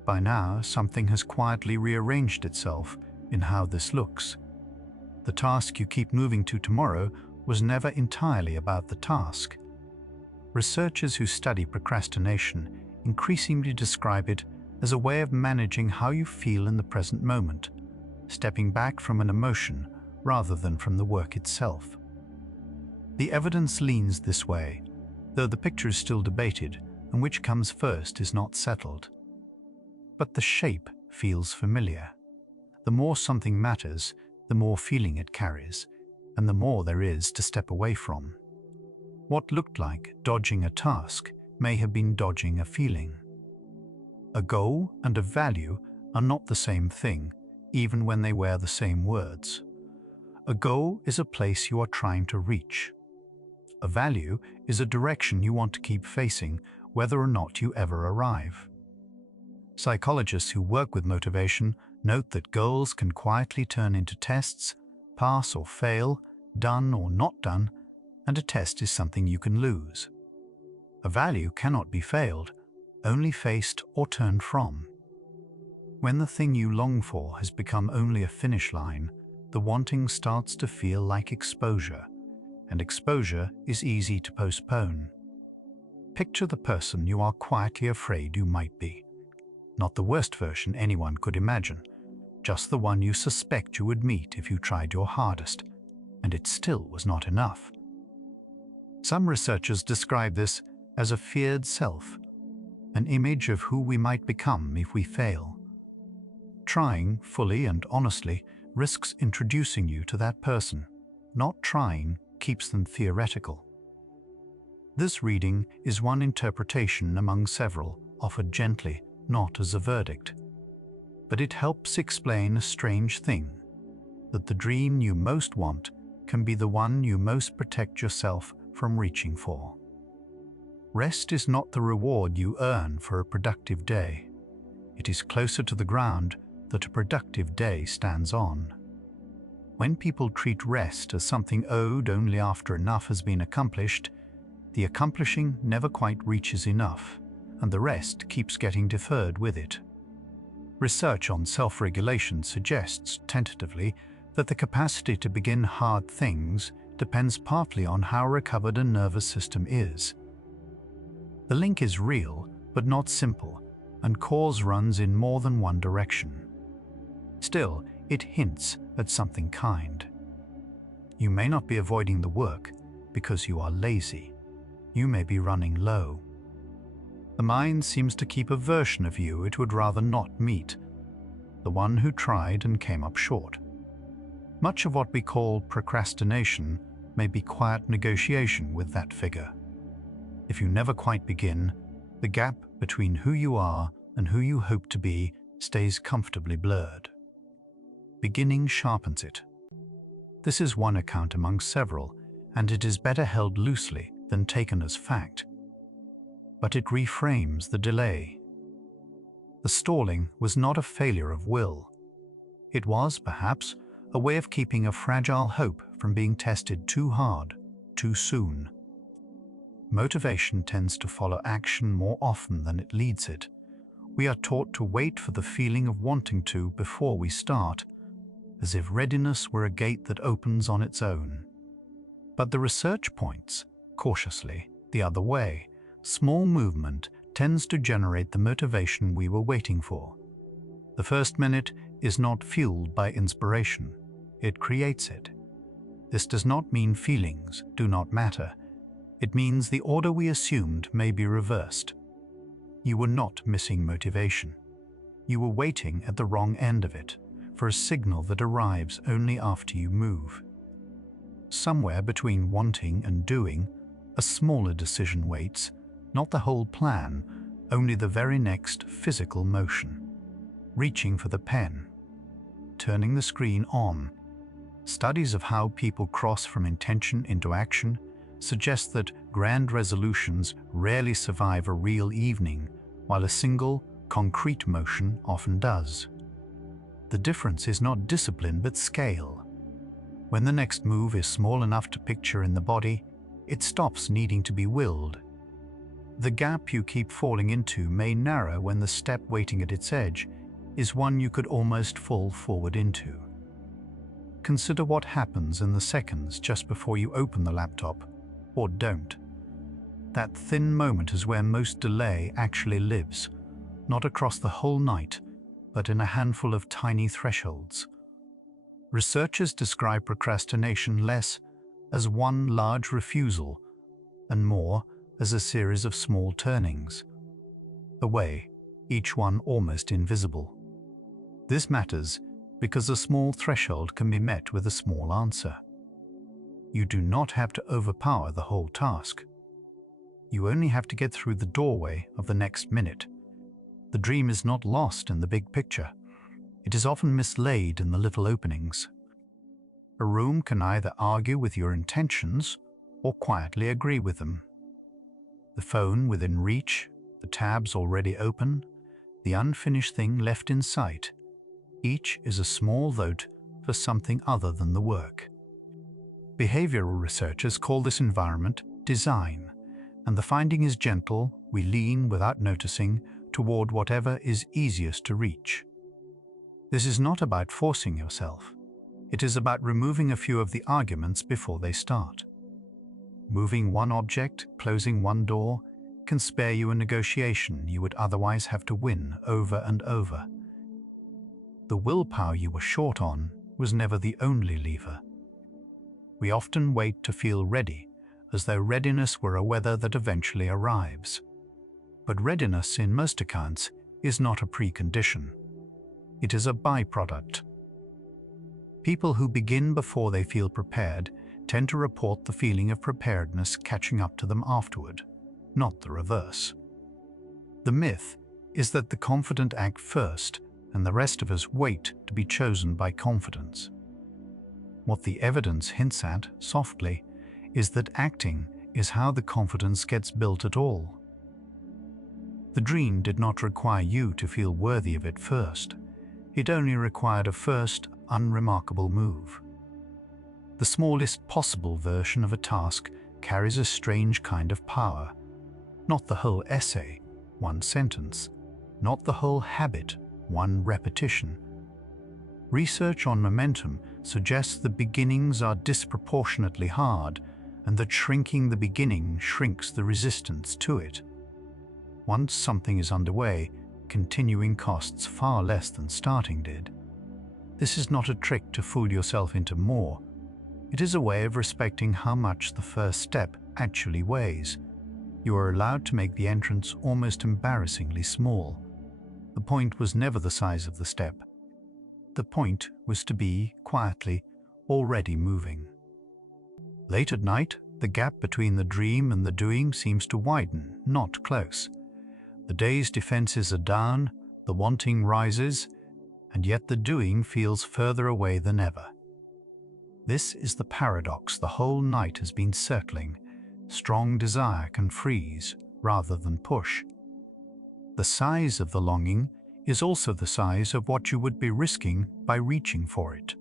By now, something has quietly rearranged itself in how this looks. The task you keep moving to tomorrow was never entirely about the task. Researchers who study procrastination increasingly describe it as a way of managing how you feel in the present moment, stepping back from an emotion rather than from the work itself. The evidence leans this way, though the picture is still debated, and which comes first is not settled. But the shape feels familiar. The more something matters, the more feeling it carries, and the more there is to step away from. What looked like dodging a task may have been dodging a feeling. A goal and a value are not the same thing, even when they wear the same words. A goal is a place you are trying to reach. A value is a direction you want to keep facing, whether or not you ever arrive. Psychologists who work with motivation note that goals can quietly turn into tests, pass or fail, done or not done, and a test is something you can lose. A value cannot be failed, only faced or turned from. When the thing you long for has become only a finish line, the wanting starts to feel like exposure, and exposure is easy to postpone. Picture the person you are quietly afraid you might be. Not the worst version anyone could imagine, just the one you suspect you would meet if you tried your hardest, and it still was not enough. Some researchers describe this as a feared self, an image of who we might become if we fail. Trying fully and honestly risks introducing you to that person. Not trying keeps them theoretical. This reading is one interpretation among several, offered gently, not as a verdict. But it helps explain a strange thing, that the dream you most want can be the one you most protect yourself from reaching for. Rest is not the reward you earn for a productive day. It is closer to the ground that a productive day stands on. When people treat rest as something owed only after enough has been accomplished, the accomplishing never quite reaches enough, and the rest keeps getting deferred with it. Research on self-regulation suggests, tentatively, that the capacity to begin hard things depends partly on how recovered a nervous system is. The link is real, but not simple, and cause runs in more than one direction. Still, it hints at something kind. You may not be avoiding the work because you are lazy. You may be running low. The mind seems to keep a version of you it would rather not meet, the one who tried and came up short. Much of what we call procrastination may be quiet negotiation with that figure. If you never quite begin, the gap between who you are and who you hope to be stays comfortably blurred. Beginning sharpens it. This is one account among several, and it is better held loosely than taken as fact. But it reframes the delay. The stalling was not a failure of will. It was, perhaps, a way of keeping a fragile hope from being tested too hard, too soon. Motivation tends to follow action more often than it leads it. We are taught to wait for the feeling of wanting to before we start, as if readiness were a gate that opens on its own. But the research points, cautiously, the other way. Small movement tends to generate the motivation we were waiting for. The first minute is not fueled by inspiration. It creates it. This does not mean feelings do not matter. It means the order we assumed may be reversed. You were not missing motivation. You were waiting at the wrong end of it, for a signal that arrives only after you move. Somewhere between wanting and doing, a smaller decision waits, not the whole plan, only the very next physical motion. Reaching for the pen, turning the screen on. Studies of how people cross from intention into action suggest that grand resolutions rarely survive a real evening, while a single, concrete motion often does. The difference is not discipline but scale. When the next move is small enough to picture in the body, it stops needing to be willed. The gap you keep falling into may narrow when the step waiting at its edge is one you could almost fall forward into. Consider what happens in the seconds just before you open the laptop, or don't. That thin moment is where most delay actually lives, not across the whole night, but in a handful of tiny thresholds. Researchers describe procrastination less as one large refusal, and more as a series of small turnings away, each one almost invisible. This matters because a small threshold can be met with a small answer. You do not have to overpower the whole task. You only have to get through the doorway of the next minute. The dream is not lost in the big picture. It is often mislaid in the little openings. A room can either argue with your intentions or quietly agree with them. The phone within reach, the tabs already open, the unfinished thing left in sight. Each is a small vote for something other than the work. Behavioral researchers call this environment design, and the finding is gentle. We lean without noticing toward whatever is easiest to reach. This is not about forcing yourself. It is about removing a few of the arguments before they start. Moving one object, closing one door, can spare you a negotiation you would otherwise have to win over and over. The willpower you were short on was never the only lever. We often wait to feel ready, as though readiness were a weather that eventually arrives. But readiness, in most accounts, is not a precondition. It is a byproduct. People who begin before they feel prepared tend to report the feeling of preparedness catching up to them afterward, not the reverse. The myth is that the confident act first, and the rest of us wait to be chosen by confidence. What the evidence hints at, softly, is that acting is how the confidence gets built at all. The dream did not require you to feel worthy of it first. It only required a first, unremarkable move. The smallest possible version of a task carries a strange kind of power. Not the whole essay, one sentence. Not the whole habit, one repetition. Research on momentum suggests the beginnings are disproportionately hard, and that shrinking the beginning shrinks the resistance to it. Once something is underway, continuing costs far less than starting did. This is not a trick to fool yourself into more. It is a way of respecting how much the first step actually weighs. You are allowed to make the entrance almost embarrassingly small. The point was never the size of the step. The point was to be, quietly, already moving. Late at night, the gap between the dream and the doing seems to widen, not close. The day's defenses are down, the wanting rises, and yet the doing feels further away than ever. This is the paradox the whole night has been circling. Strong desire can freeze rather than push. The size of the longing is also the size of what you would be risking by reaching for it.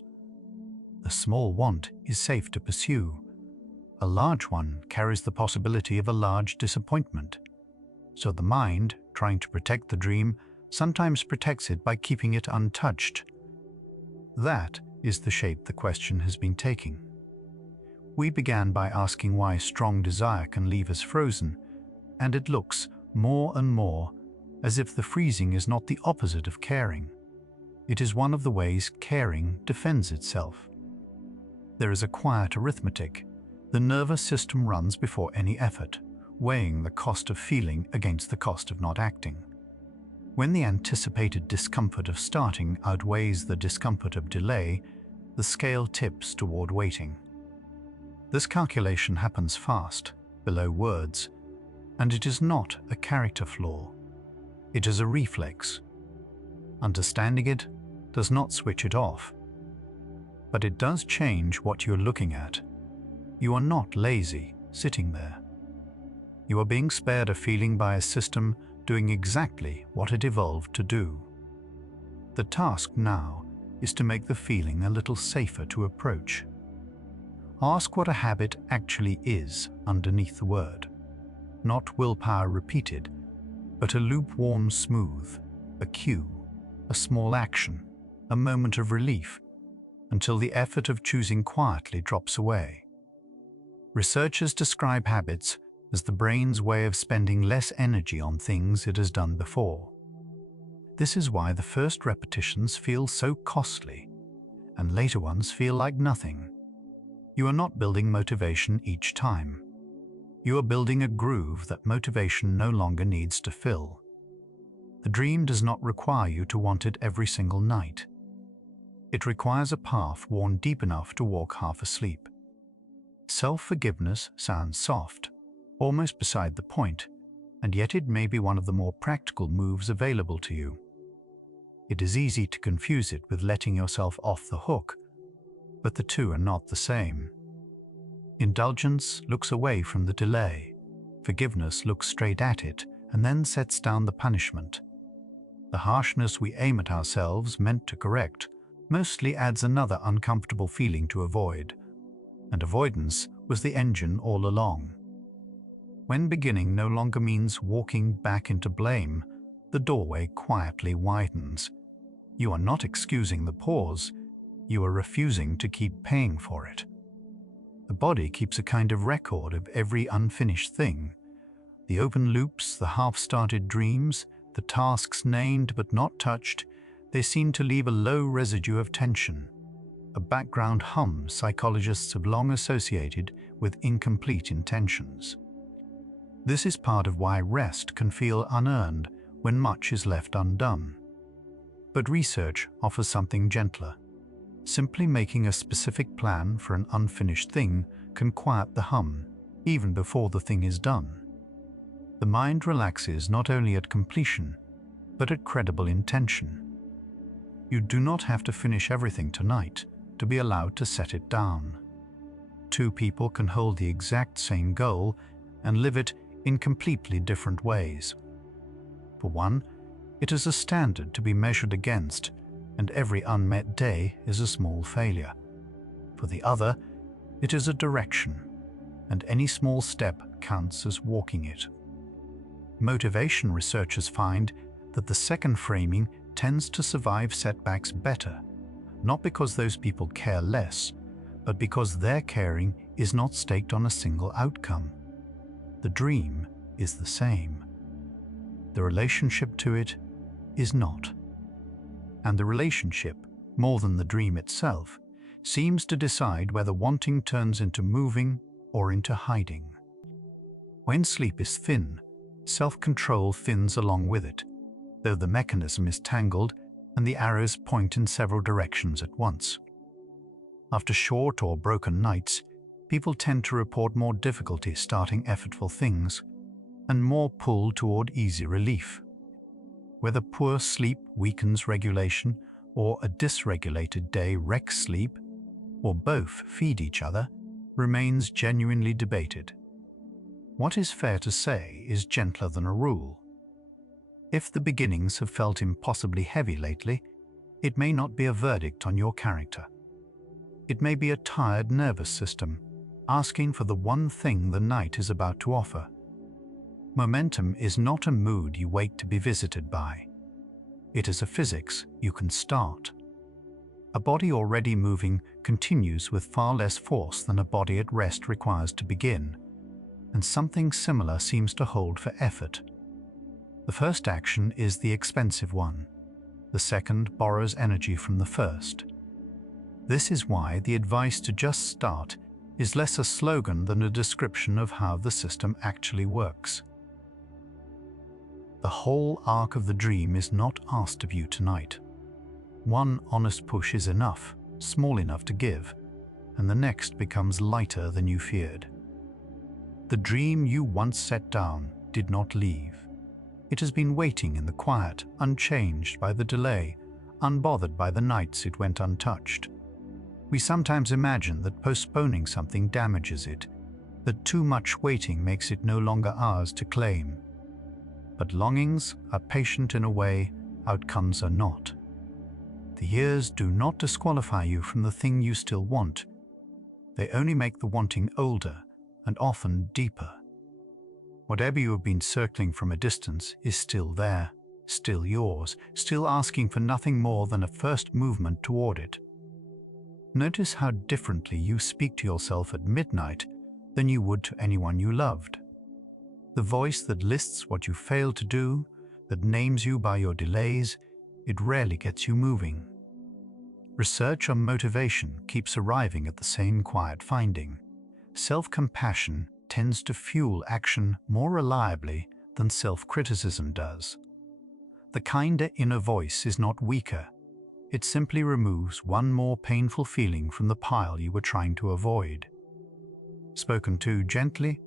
The small want is safe to pursue. A large one carries the possibility of a large disappointment. So the mind, trying to protect the dream, sometimes protects it by keeping it untouched. That is the shape the question has been taking. We began by asking why strong desire can leave us frozen, and it looks more and more as if the freezing is not the opposite of caring. It is one of the ways caring defends itself. There is a quiet arithmetic. The nervous system runs before any effort, weighing the cost of feeling against the cost of not acting. When the anticipated discomfort of starting outweighs the discomfort of delay, the scale tips toward waiting. This calculation happens fast, below words, and it is not a character flaw. It is a reflex. Understanding it does not switch it off, but it does change what you're looking at. You are not lazy, sitting there. You are being spared a feeling by a system doing exactly what it evolved to do. The task now is to make the feeling a little safer to approach. Ask what a habit actually is underneath the word. Not willpower repeated, but a lukewarm smooth, a cue, a small action, a moment of relief, until the effort of choosing quietly drops away. Researchers describe habits as the brain's way of spending less energy on things it has done before. This is why the first repetitions feel so costly, and later ones feel like nothing. You are not building motivation each time. You are building a groove that motivation no longer needs to fill. The dream does not require you to want it every single night. It requires a path worn deep enough to walk half asleep. Self-forgiveness sounds soft, almost beside the point, and yet it may be one of the more practical moves available to you. It is easy to confuse it with letting yourself off the hook, but the two are not the same. Indulgence looks away from the delay. Forgiveness looks straight at it and then sets down the punishment. The harshness we aim at ourselves, meant to correct, mostly adds another uncomfortable feeling to avoid. And avoidance was the engine all along. When beginning no longer means walking back into blame, the doorway quietly widens. You are not excusing the pause, you are refusing to keep paying for it. The body keeps a kind of record of every unfinished thing. The open loops, the half-started dreams, the tasks named but not touched, they seem to leave a low residue of tension, a background hum psychologists have long associated with incomplete intentions. This is part of why rest can feel unearned when much is left undone. But research offers something gentler. Simply making a specific plan for an unfinished thing can quiet the hum, even before the thing is done. The mind relaxes not only at completion, but at credible intention. You do not have to finish everything tonight to be allowed to set it down. Two people can hold the exact same goal and live it in completely different ways. For one, it is a standard to be measured against, and every unmet day is a small failure. For the other, it is a direction, and any small step counts as walking it. Motivation researchers find that the second framing tends to survive setbacks better, not because those people care less, but because their caring is not staked on a single outcome. The dream is the same. The relationship to it is not. And the relationship, more than the dream itself, seems to decide whether wanting turns into moving or into hiding. When sleep is thin, self-control thins along with it, though the mechanism is tangled and the arrows point in several directions at once. After short or broken nights, people tend to report more difficulty starting effortful things and more pull toward easy relief. Whether poor sleep weakens regulation or a dysregulated day wrecks sleep, or both feed each other, remains genuinely debated. What is fair to say is gentler than a rule. If the beginnings have felt impossibly heavy lately, it may not be a verdict on your character. It may be a tired nervous system, asking for the one thing the night is about to offer. Momentum is not a mood you wait to be visited by. It is a physics you can start. A body already moving continues with far less force than a body at rest requires to begin, and something similar seems to hold for effort. The first action is the expensive one. The second borrows energy from the first. This is why the advice to just start is less a slogan than a description of how the system actually works. The whole arc of the dream is not asked of you tonight. One honest push is enough, small enough to give, and the next becomes lighter than you feared. The dream you once set down did not leave. It has been waiting in the quiet, unchanged by the delay, unbothered by the nights it went untouched. We sometimes imagine that postponing something damages it, that too much waiting makes it no longer ours to claim. But longings are patient in a way outcomes are not. The years do not disqualify you from the thing you still want. They only make the wanting older and often deeper. Whatever you have been circling from a distance is still there, still yours, still asking for nothing more than a first movement toward it. Notice how differently you speak to yourself at midnight than you would to anyone you loved. The voice that lists what you failed to do, that names you by your delays, it rarely gets you moving. Research on motivation keeps arriving at the same quiet finding. Self-compassion tends to fuel action more reliably than self-criticism does. The kinder inner voice is not weaker. It simply removes one more painful feeling from the pile you were trying to avoid. Spoken to gently,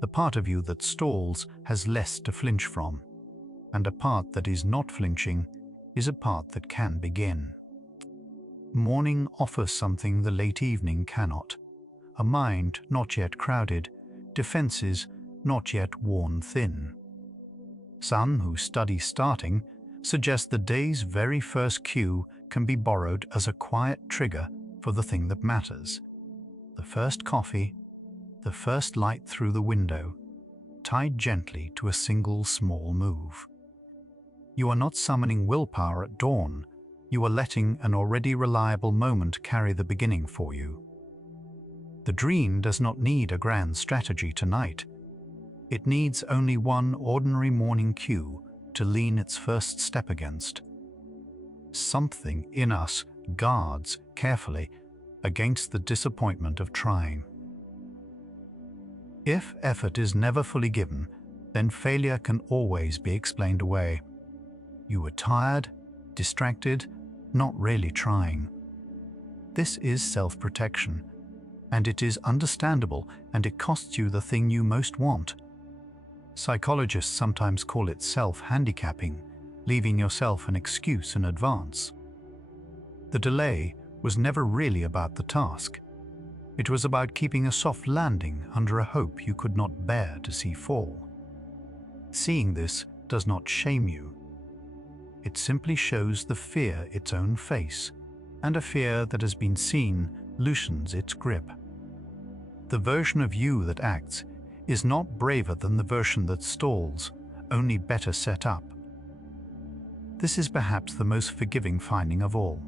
the part of you that stalls has less to flinch from, and a part that is not flinching is a part that can begin. Morning offers something the late evening cannot. A mind not yet crowded, defenses not yet worn thin. Some who study starting suggest the day's very first cue can be borrowed as a quiet trigger for the thing that matters. The first coffee, the first light through the window, tied gently to a single small move. You are not summoning willpower at dawn. You are letting an already reliable moment carry the beginning for you. The dream does not need a grand strategy tonight. It needs only one ordinary morning cue to lean its first step against. Something in us guards carefully against the disappointment of trying. If effort is never fully given, then failure can always be explained away. You were tired, distracted, not really trying. This is self-protection, and it is understandable, and it costs you the thing you most want. Psychologists sometimes call it self-handicapping, leaving yourself an excuse in advance. The delay was never really about the task. It was about keeping a soft landing under a hope you could not bear to see fall. Seeing this does not shame you. It simply shows the fear its own face, and a fear that has been seen loosens its grip. The version of you that acts is not braver than the version that stalls, only better set up. This is perhaps the most forgiving finding of all.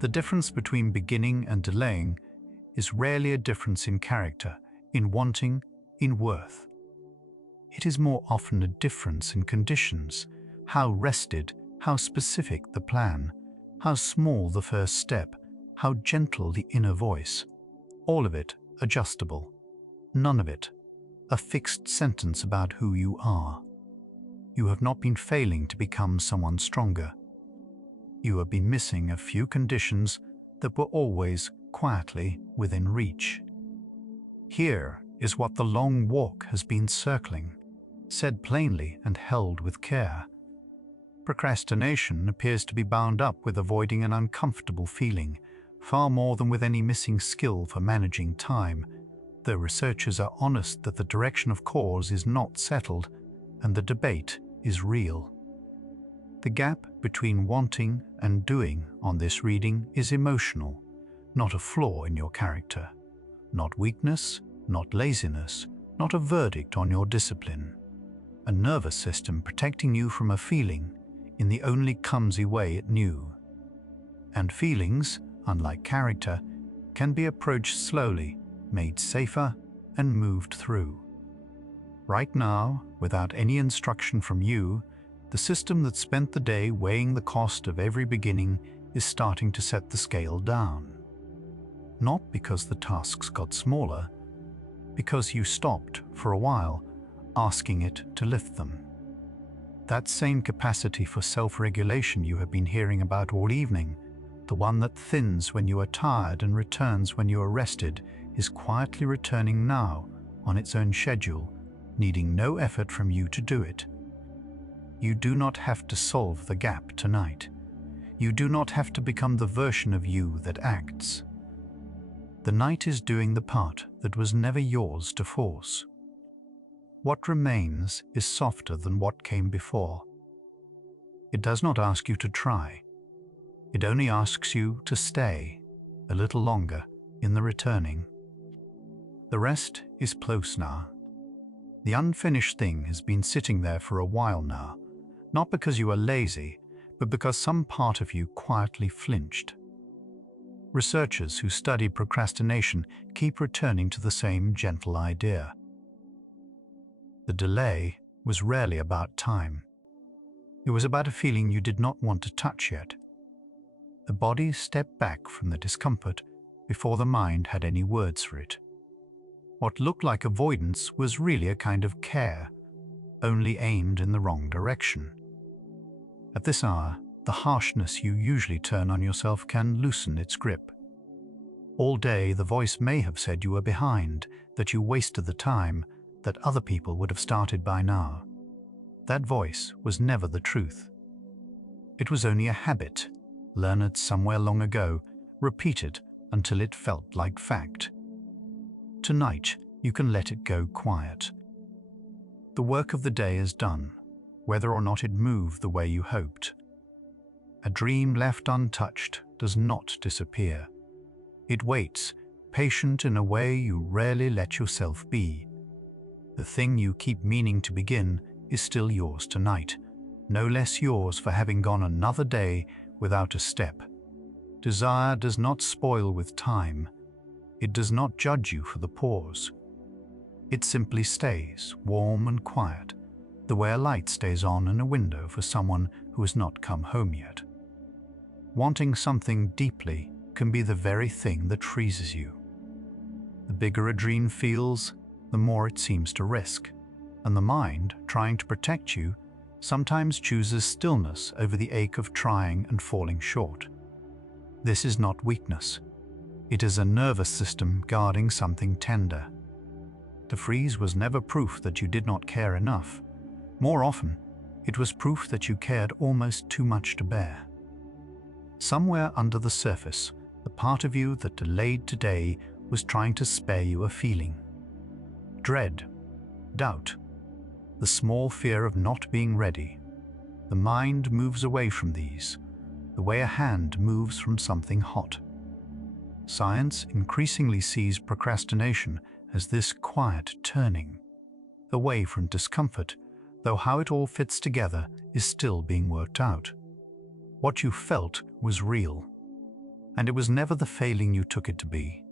The difference between beginning and delaying is rarely a difference in character, in wanting, in worth. It is more often a difference in conditions, how rested, how specific the plan, how small the first step, how gentle the inner voice. All of it adjustable, none of it a fixed sentence about who you are. You have not been failing to become someone stronger. You have been missing a few conditions that were always quietly within reach. Here is what the long walk has been circling, said plainly and held with care. Procrastination appears to be bound up with avoiding an uncomfortable feeling, far more than with any missing skill for managing time, though researchers are honest that the direction of cause is not settled and the debate is real. The gap between wanting and doing on this reading is emotional, not a flaw in your character, not weakness, not laziness, not a verdict on your discipline. A nervous system protecting you from a feeling in the only clumsy way it knew. And feelings, unlike character, can be approached slowly, made safer, and moved through. Right now, without any instruction from you, the system that spent the day weighing the cost of every beginning is starting to set the scale down. Not because the tasks got smaller, because you stopped, for a while, asking it to lift them. That same capacity for self-regulation you have been hearing about all evening, the one that thins when you are tired and returns when you are rested, is quietly returning now on its own schedule, needing no effort from you to do it. You do not have to solve the gap tonight. You do not have to become the version of you that acts. The night is doing the part that was never yours to force. What remains is softer than what came before. It does not ask you to try. It only asks you to stay a little longer in the returning. The rest is close now. The unfinished thing has been sitting there for a while now, not because you are lazy, but because some part of you quietly flinched. Researchers who study procrastination keep returning to the same gentle idea. The delay was rarely about time. It was about a feeling you did not want to touch yet. The body stepped back from the discomfort before the mind had any words for it. What looked like avoidance was really a kind of care, only aimed in the wrong direction. At this hour, the harshness you usually turn on yourself can loosen its grip. All day, the voice may have said you were behind, that you wasted the time, that other people would have started by now. That voice was never the truth. It was only a habit, learned somewhere long ago, repeated until it felt like fact. Tonight, you can let it go quiet. The work of the day is done, whether or not it moved the way you hoped. A dream left untouched does not disappear. It waits, patient in a way you rarely let yourself be. The thing you keep meaning to begin is still yours tonight, no less yours for having gone another day without a step. Desire does not spoil with time. It does not judge you for the pause. It simply stays warm and quiet, the way a light stays on in a window for someone who has not come home yet. Wanting something deeply can be the very thing that freezes you. The bigger a dream feels, the more it seems to risk, and the mind, trying to protect you, sometimes chooses stillness over the ache of trying and falling short. This is not weakness. It is a nervous system guarding something tender. The freeze was never proof that you did not care enough. More often, it was proof that you cared almost too much to bear. Somewhere under the surface, the part of you that delayed today was trying to spare you a feeling. Dread, doubt, the small fear of not being ready. The mind moves away from these, the way a hand moves from something hot. Science increasingly sees procrastination as this quiet turning, away from discomfort, though how it all fits together is still being worked out. What you felt was real, and it was never the failing you took it to be.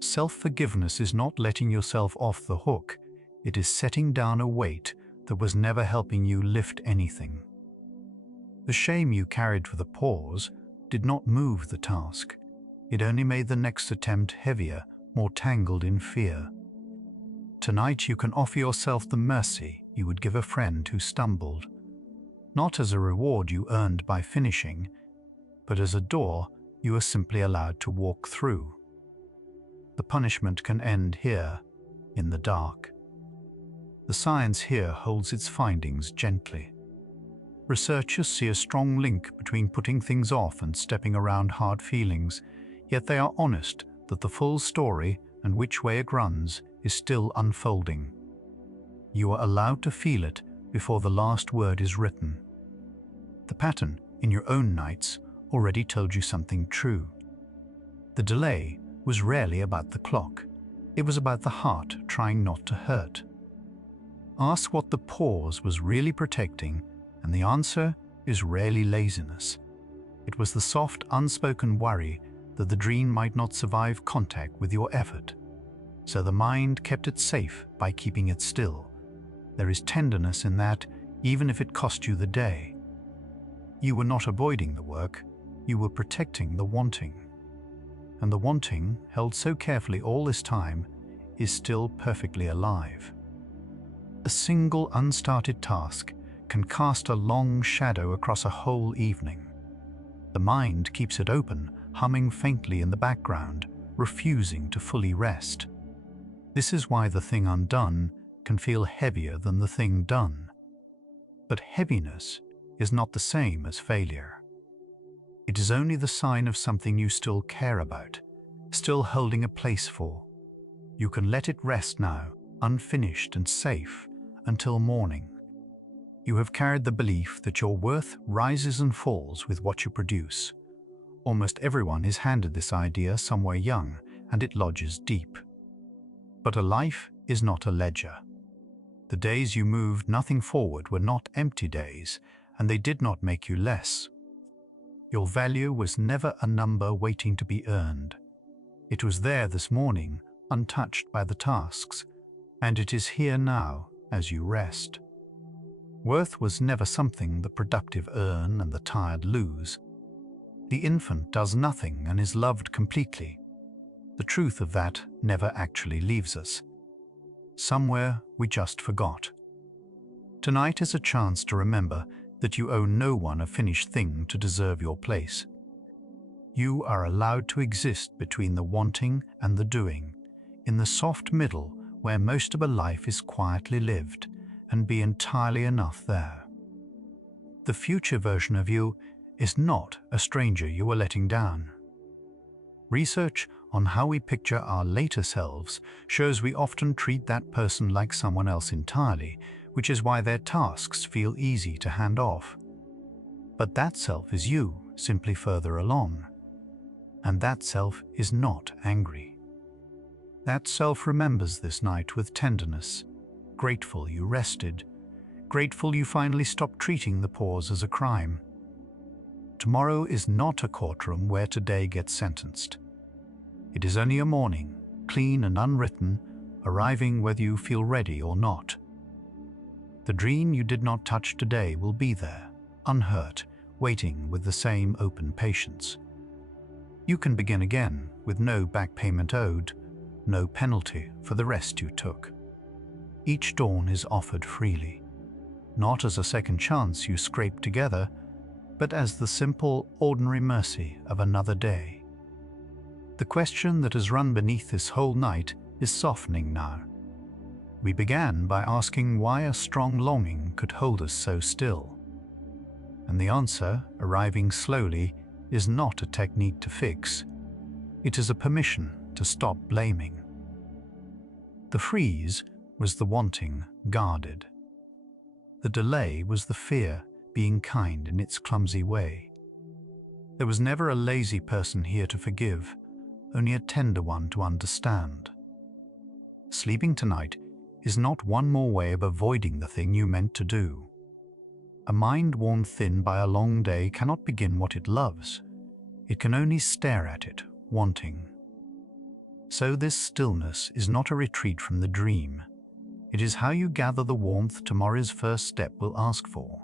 Self-forgiveness is not letting yourself off the hook, it is setting down a weight that was never helping you lift anything. The shame you carried for the pause did not move the task. It only made the next attempt heavier, more tangled in fear. Tonight you can offer yourself the mercy you would give a friend who stumbled, not as a reward you earned by finishing, but as a door you are simply allowed to walk through. The punishment can end here, in the dark. The science here holds its findings gently. Researchers see a strong link between putting things off and stepping around hard feelings, yet they are honest that the full story and which way it runs is still unfolding. You are allowed to feel it before the last word is written. The pattern in your own nights already told you something true. The delay was rarely about the clock. It was about the heart trying not to hurt. Ask what the pause was really protecting, and the answer is rarely laziness. It was the soft, unspoken worry that the dream might not survive contact with your effort. So the mind kept it safe by keeping it still. There is tenderness in that, even if it cost you the day. You were not avoiding the work, you were protecting the wanting. And the wanting, held so carefully all this time, is still perfectly alive. A single unstarted task can cast a long shadow across a whole evening. The mind keeps it open, humming faintly in the background, refusing to fully rest. This is why the thing undone can feel heavier than the thing done. But heaviness is not the same as failure. It is only the sign of something you still care about, still holding a place for. You can let it rest now, unfinished and safe, until morning. You have carried the belief that your worth rises and falls with what you produce. Almost everyone is handed this idea somewhere young, and it lodges deep. But a life is not a ledger. The days you moved nothing forward were not empty days, and they did not make you less. Your value was never a number waiting to be earned. It was there this morning, untouched by the tasks, and it is here now as you rest. Worth was never something the productive earn and the tired lose. The infant does nothing and is loved completely. The truth of that never actually leaves us. Somewhere we just forgot. Tonight is a chance to remember that you owe no one a finished thing to deserve your place. You are allowed to exist between the wanting and the doing, in the soft middle where most of a life is quietly lived, and be entirely enough there. The future version of you is not a stranger you are letting down. Research on how we picture our later selves shows we often treat that person like someone else entirely, which is why their tasks feel easy to hand off. But that self is you, simply further along. And that self is not angry. That self remembers this night with tenderness, grateful you rested, grateful you finally stopped treating the pause as a crime. Tomorrow is not a courtroom where today gets sentenced. It is only a morning, clean and unwritten, arriving whether you feel ready or not. The dream you did not touch today will be there, unhurt, waiting with the same open patience. You can begin again with no back payment owed, no penalty for the rest you took. Each dawn is offered freely, not as a second chance you scrape together, but as the simple, ordinary mercy of another day. The question that has run beneath this whole night is softening now. We began by asking why a strong longing could hold us so still. And the answer, arriving slowly, is not a technique to fix. It is a permission to stop blaming. The freeze was the wanting guarded. The delay was the fear being kind in its clumsy way. There was never a lazy person here to forgive, only a tender one to understand. Sleeping tonight is not one more way of avoiding the thing you meant to do. A mind worn thin by a long day cannot begin what it loves. It can only stare at it, wanting. So this stillness is not a retreat from the dream. It is how you gather the warmth tomorrow's first step will ask for.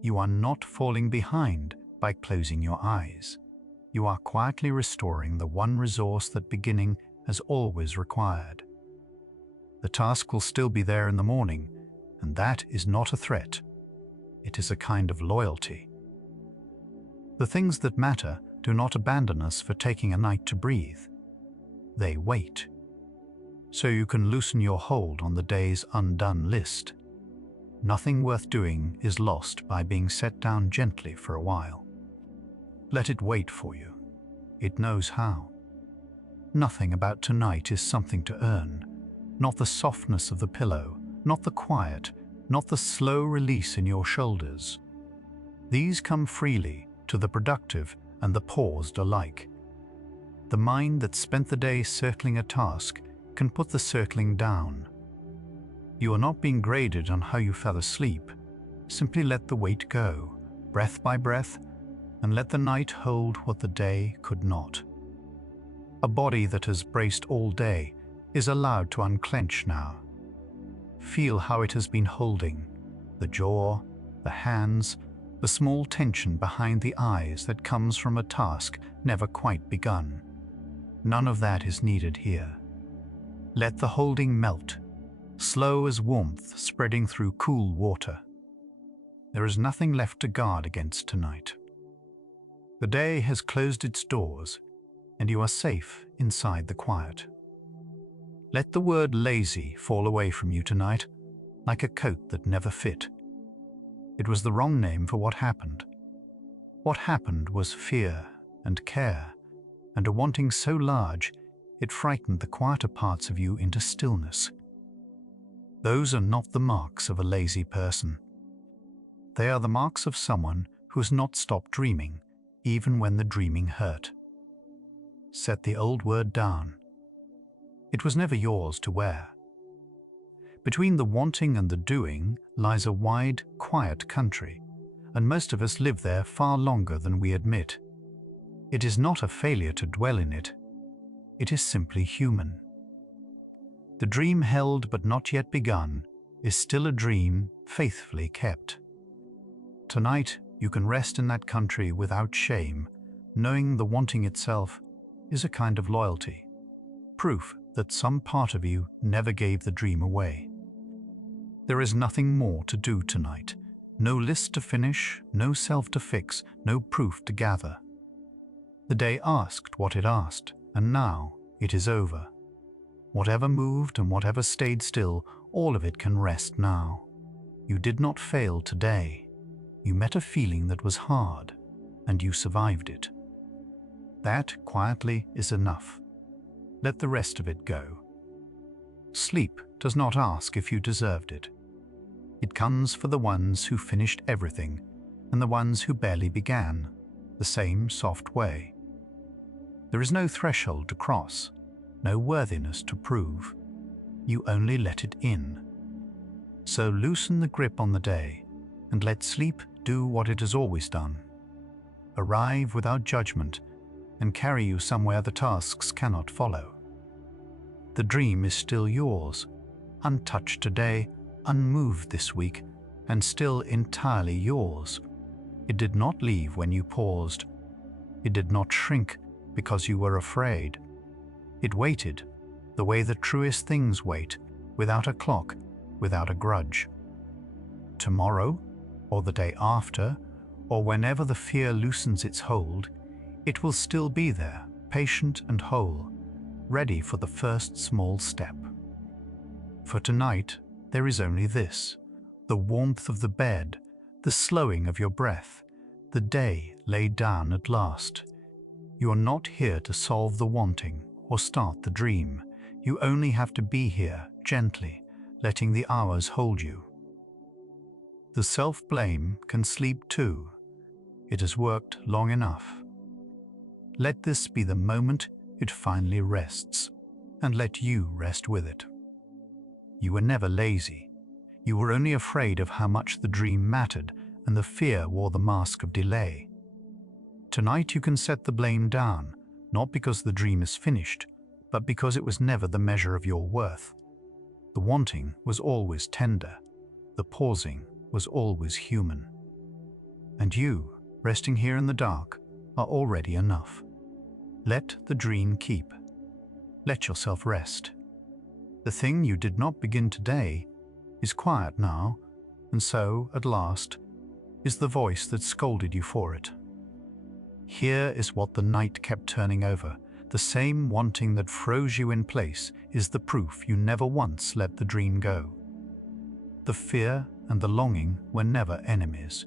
You are not falling behind by closing your eyes. You are quietly restoring the one resource that beginning has always required. The task will still be there in the morning, and that is not a threat. It is a kind of loyalty. The things that matter do not abandon us for taking a night to breathe. They wait. So you can loosen your hold on the day's undone list. Nothing worth doing is lost by being set down gently for a while. Let it wait for you. It knows how. Nothing about tonight is something to earn. Not the softness of the pillow, not the quiet, not the slow release in your shoulders. These come freely to the productive and the paused alike. The mind that spent the day circling a task can put the circling down. You are not being graded on how you fell asleep. Simply let the weight go, breath by breath, and let the night hold what the day could not. A body that has braced all day is allowed to unclench now. Feel how it has been holding, the jaw, the hands, the small tension behind the eyes that comes from a task never quite begun. None of that is needed here. Let the holding melt, slow as warmth spreading through cool water. There is nothing left to guard against tonight. The day has closed its doors, and you are safe inside the quiet. Let the word lazy fall away from you tonight, like a coat that never fit. It was the wrong name for what happened. What happened was fear and care, and a wanting so large it frightened the quieter parts of you into stillness. Those are not the marks of a lazy person. They are the marks of someone who has not stopped dreaming, even when the dreaming hurt. Set the old word down. It was never yours to wear. Between the wanting and the doing lies a wide, quiet country, and most of us live there far longer than we admit. It is not a failure to dwell in it. It is simply human. The dream held but not yet begun is still a dream faithfully kept. Tonight You can rest in that country without shame, knowing the wanting itself is a kind of loyalty, proof that some part of you never gave the dream away. There is nothing more to do tonight, no list to finish, no self to fix, no proof to gather. The day asked what it asked, and now it is over. Whatever moved and whatever stayed still, all of it can rest now. You did not fail today. You met a feeling that was hard, and you survived it. That, quietly, is enough. Let the rest of it go. Sleep does not ask if you deserved it. It comes for the ones who finished everything and the ones who barely began, the same soft way. There is no threshold to cross, no worthiness to prove. You only let it in. So loosen the grip on the day and let sleep do what it has always done. Arrive without judgment and carry you somewhere the tasks cannot follow. The dream is still yours, untouched today, unmoved this week, and still entirely yours. It did not leave when you paused. It did not shrink because you were afraid. It waited, the way the truest things wait, without a clock, without a grudge. Tomorrow, or the day after, or whenever the fear loosens its hold, it will still be there, patient and whole, ready for the first small step. For tonight, there is only this: the warmth of the bed, the slowing of your breath, the day laid down at last. You are not here to solve the wanting or start the dream. You only have to be here, gently, letting the hours hold you. The self-blame can sleep too. It has worked long enough. Let this be the moment it finally rests, and let you rest with it. You were never lazy. You were only afraid of how much the dream mattered, and the fear wore the mask of delay. Tonight you can set the blame down, not because the dream is finished, but because it was never the measure of your worth. The wanting was always tender. The pausing was always human. And you, resting here in the dark, are already enough. Let the dream keep. Let yourself rest. The thing you did not begin today is quiet now, and so, at last, is the voice that scolded you for it. Here is what the night kept turning over. The same wanting that froze you in place is the proof you never once let the dream go. The fear and the longing were never enemies.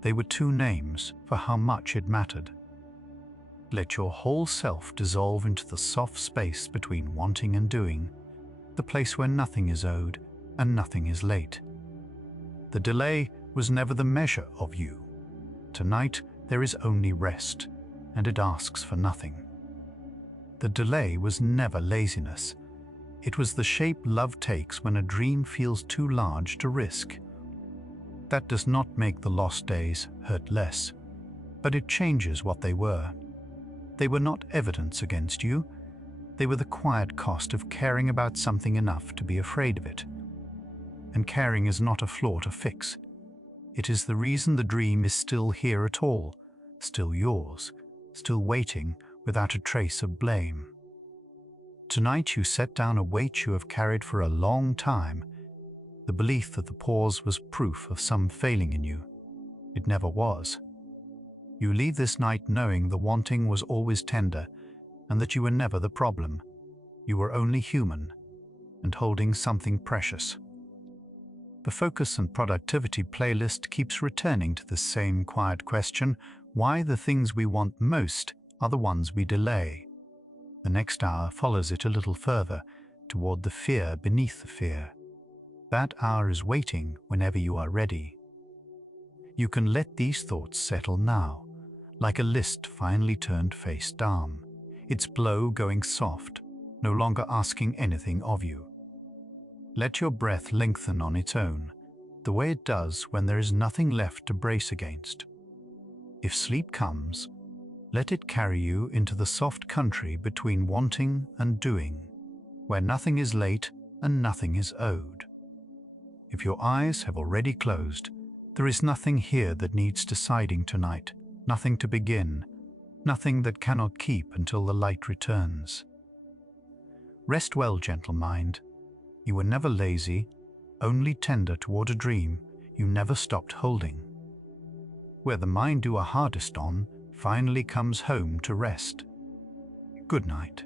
They were two names for how much it mattered. Let your whole self dissolve into the soft space between wanting and doing, the place where nothing is owed and nothing is late. The delay was never the measure of you. Tonight there is only rest, and it asks for nothing. The delay was never laziness. It was the shape love takes when a dream feels too large to risk. That does not make the lost days hurt less, but it changes what they were. They were not evidence against you. They were the quiet cost of caring about something enough to be afraid of it. And caring is not a flaw to fix. It is the reason the dream is still here at all, still yours, still waiting without a trace of blame. Tonight you set down a weight you have carried for a long time, the belief that the pause was proof of some failing in you. It never was. You leave this night knowing the wanting was always tender, and that you were never the problem. You were only human, and holding something precious. The Focus and Productivity playlist keeps returning to the same quiet question: why the things we want most are the ones we delay. The next hour follows it a little further, toward the fear beneath the fear. That hour is waiting whenever you are ready. You can let these thoughts settle now, like a list finally turned face down, its blow going soft, no longer asking anything of you. Let your breath lengthen on its own, the way it does when there is nothing left to brace against. If sleep comes, let it carry you into the soft country between wanting and doing, where nothing is late and nothing is owed. If your eyes have already closed, There is nothing here that needs deciding tonight, nothing to begin, nothing that cannot keep until the light returns. Rest well, gentle mind. You were never lazy, only tender toward a dream you never stopped holding. Where the mind you are hardest on finally comes home to rest. Good night.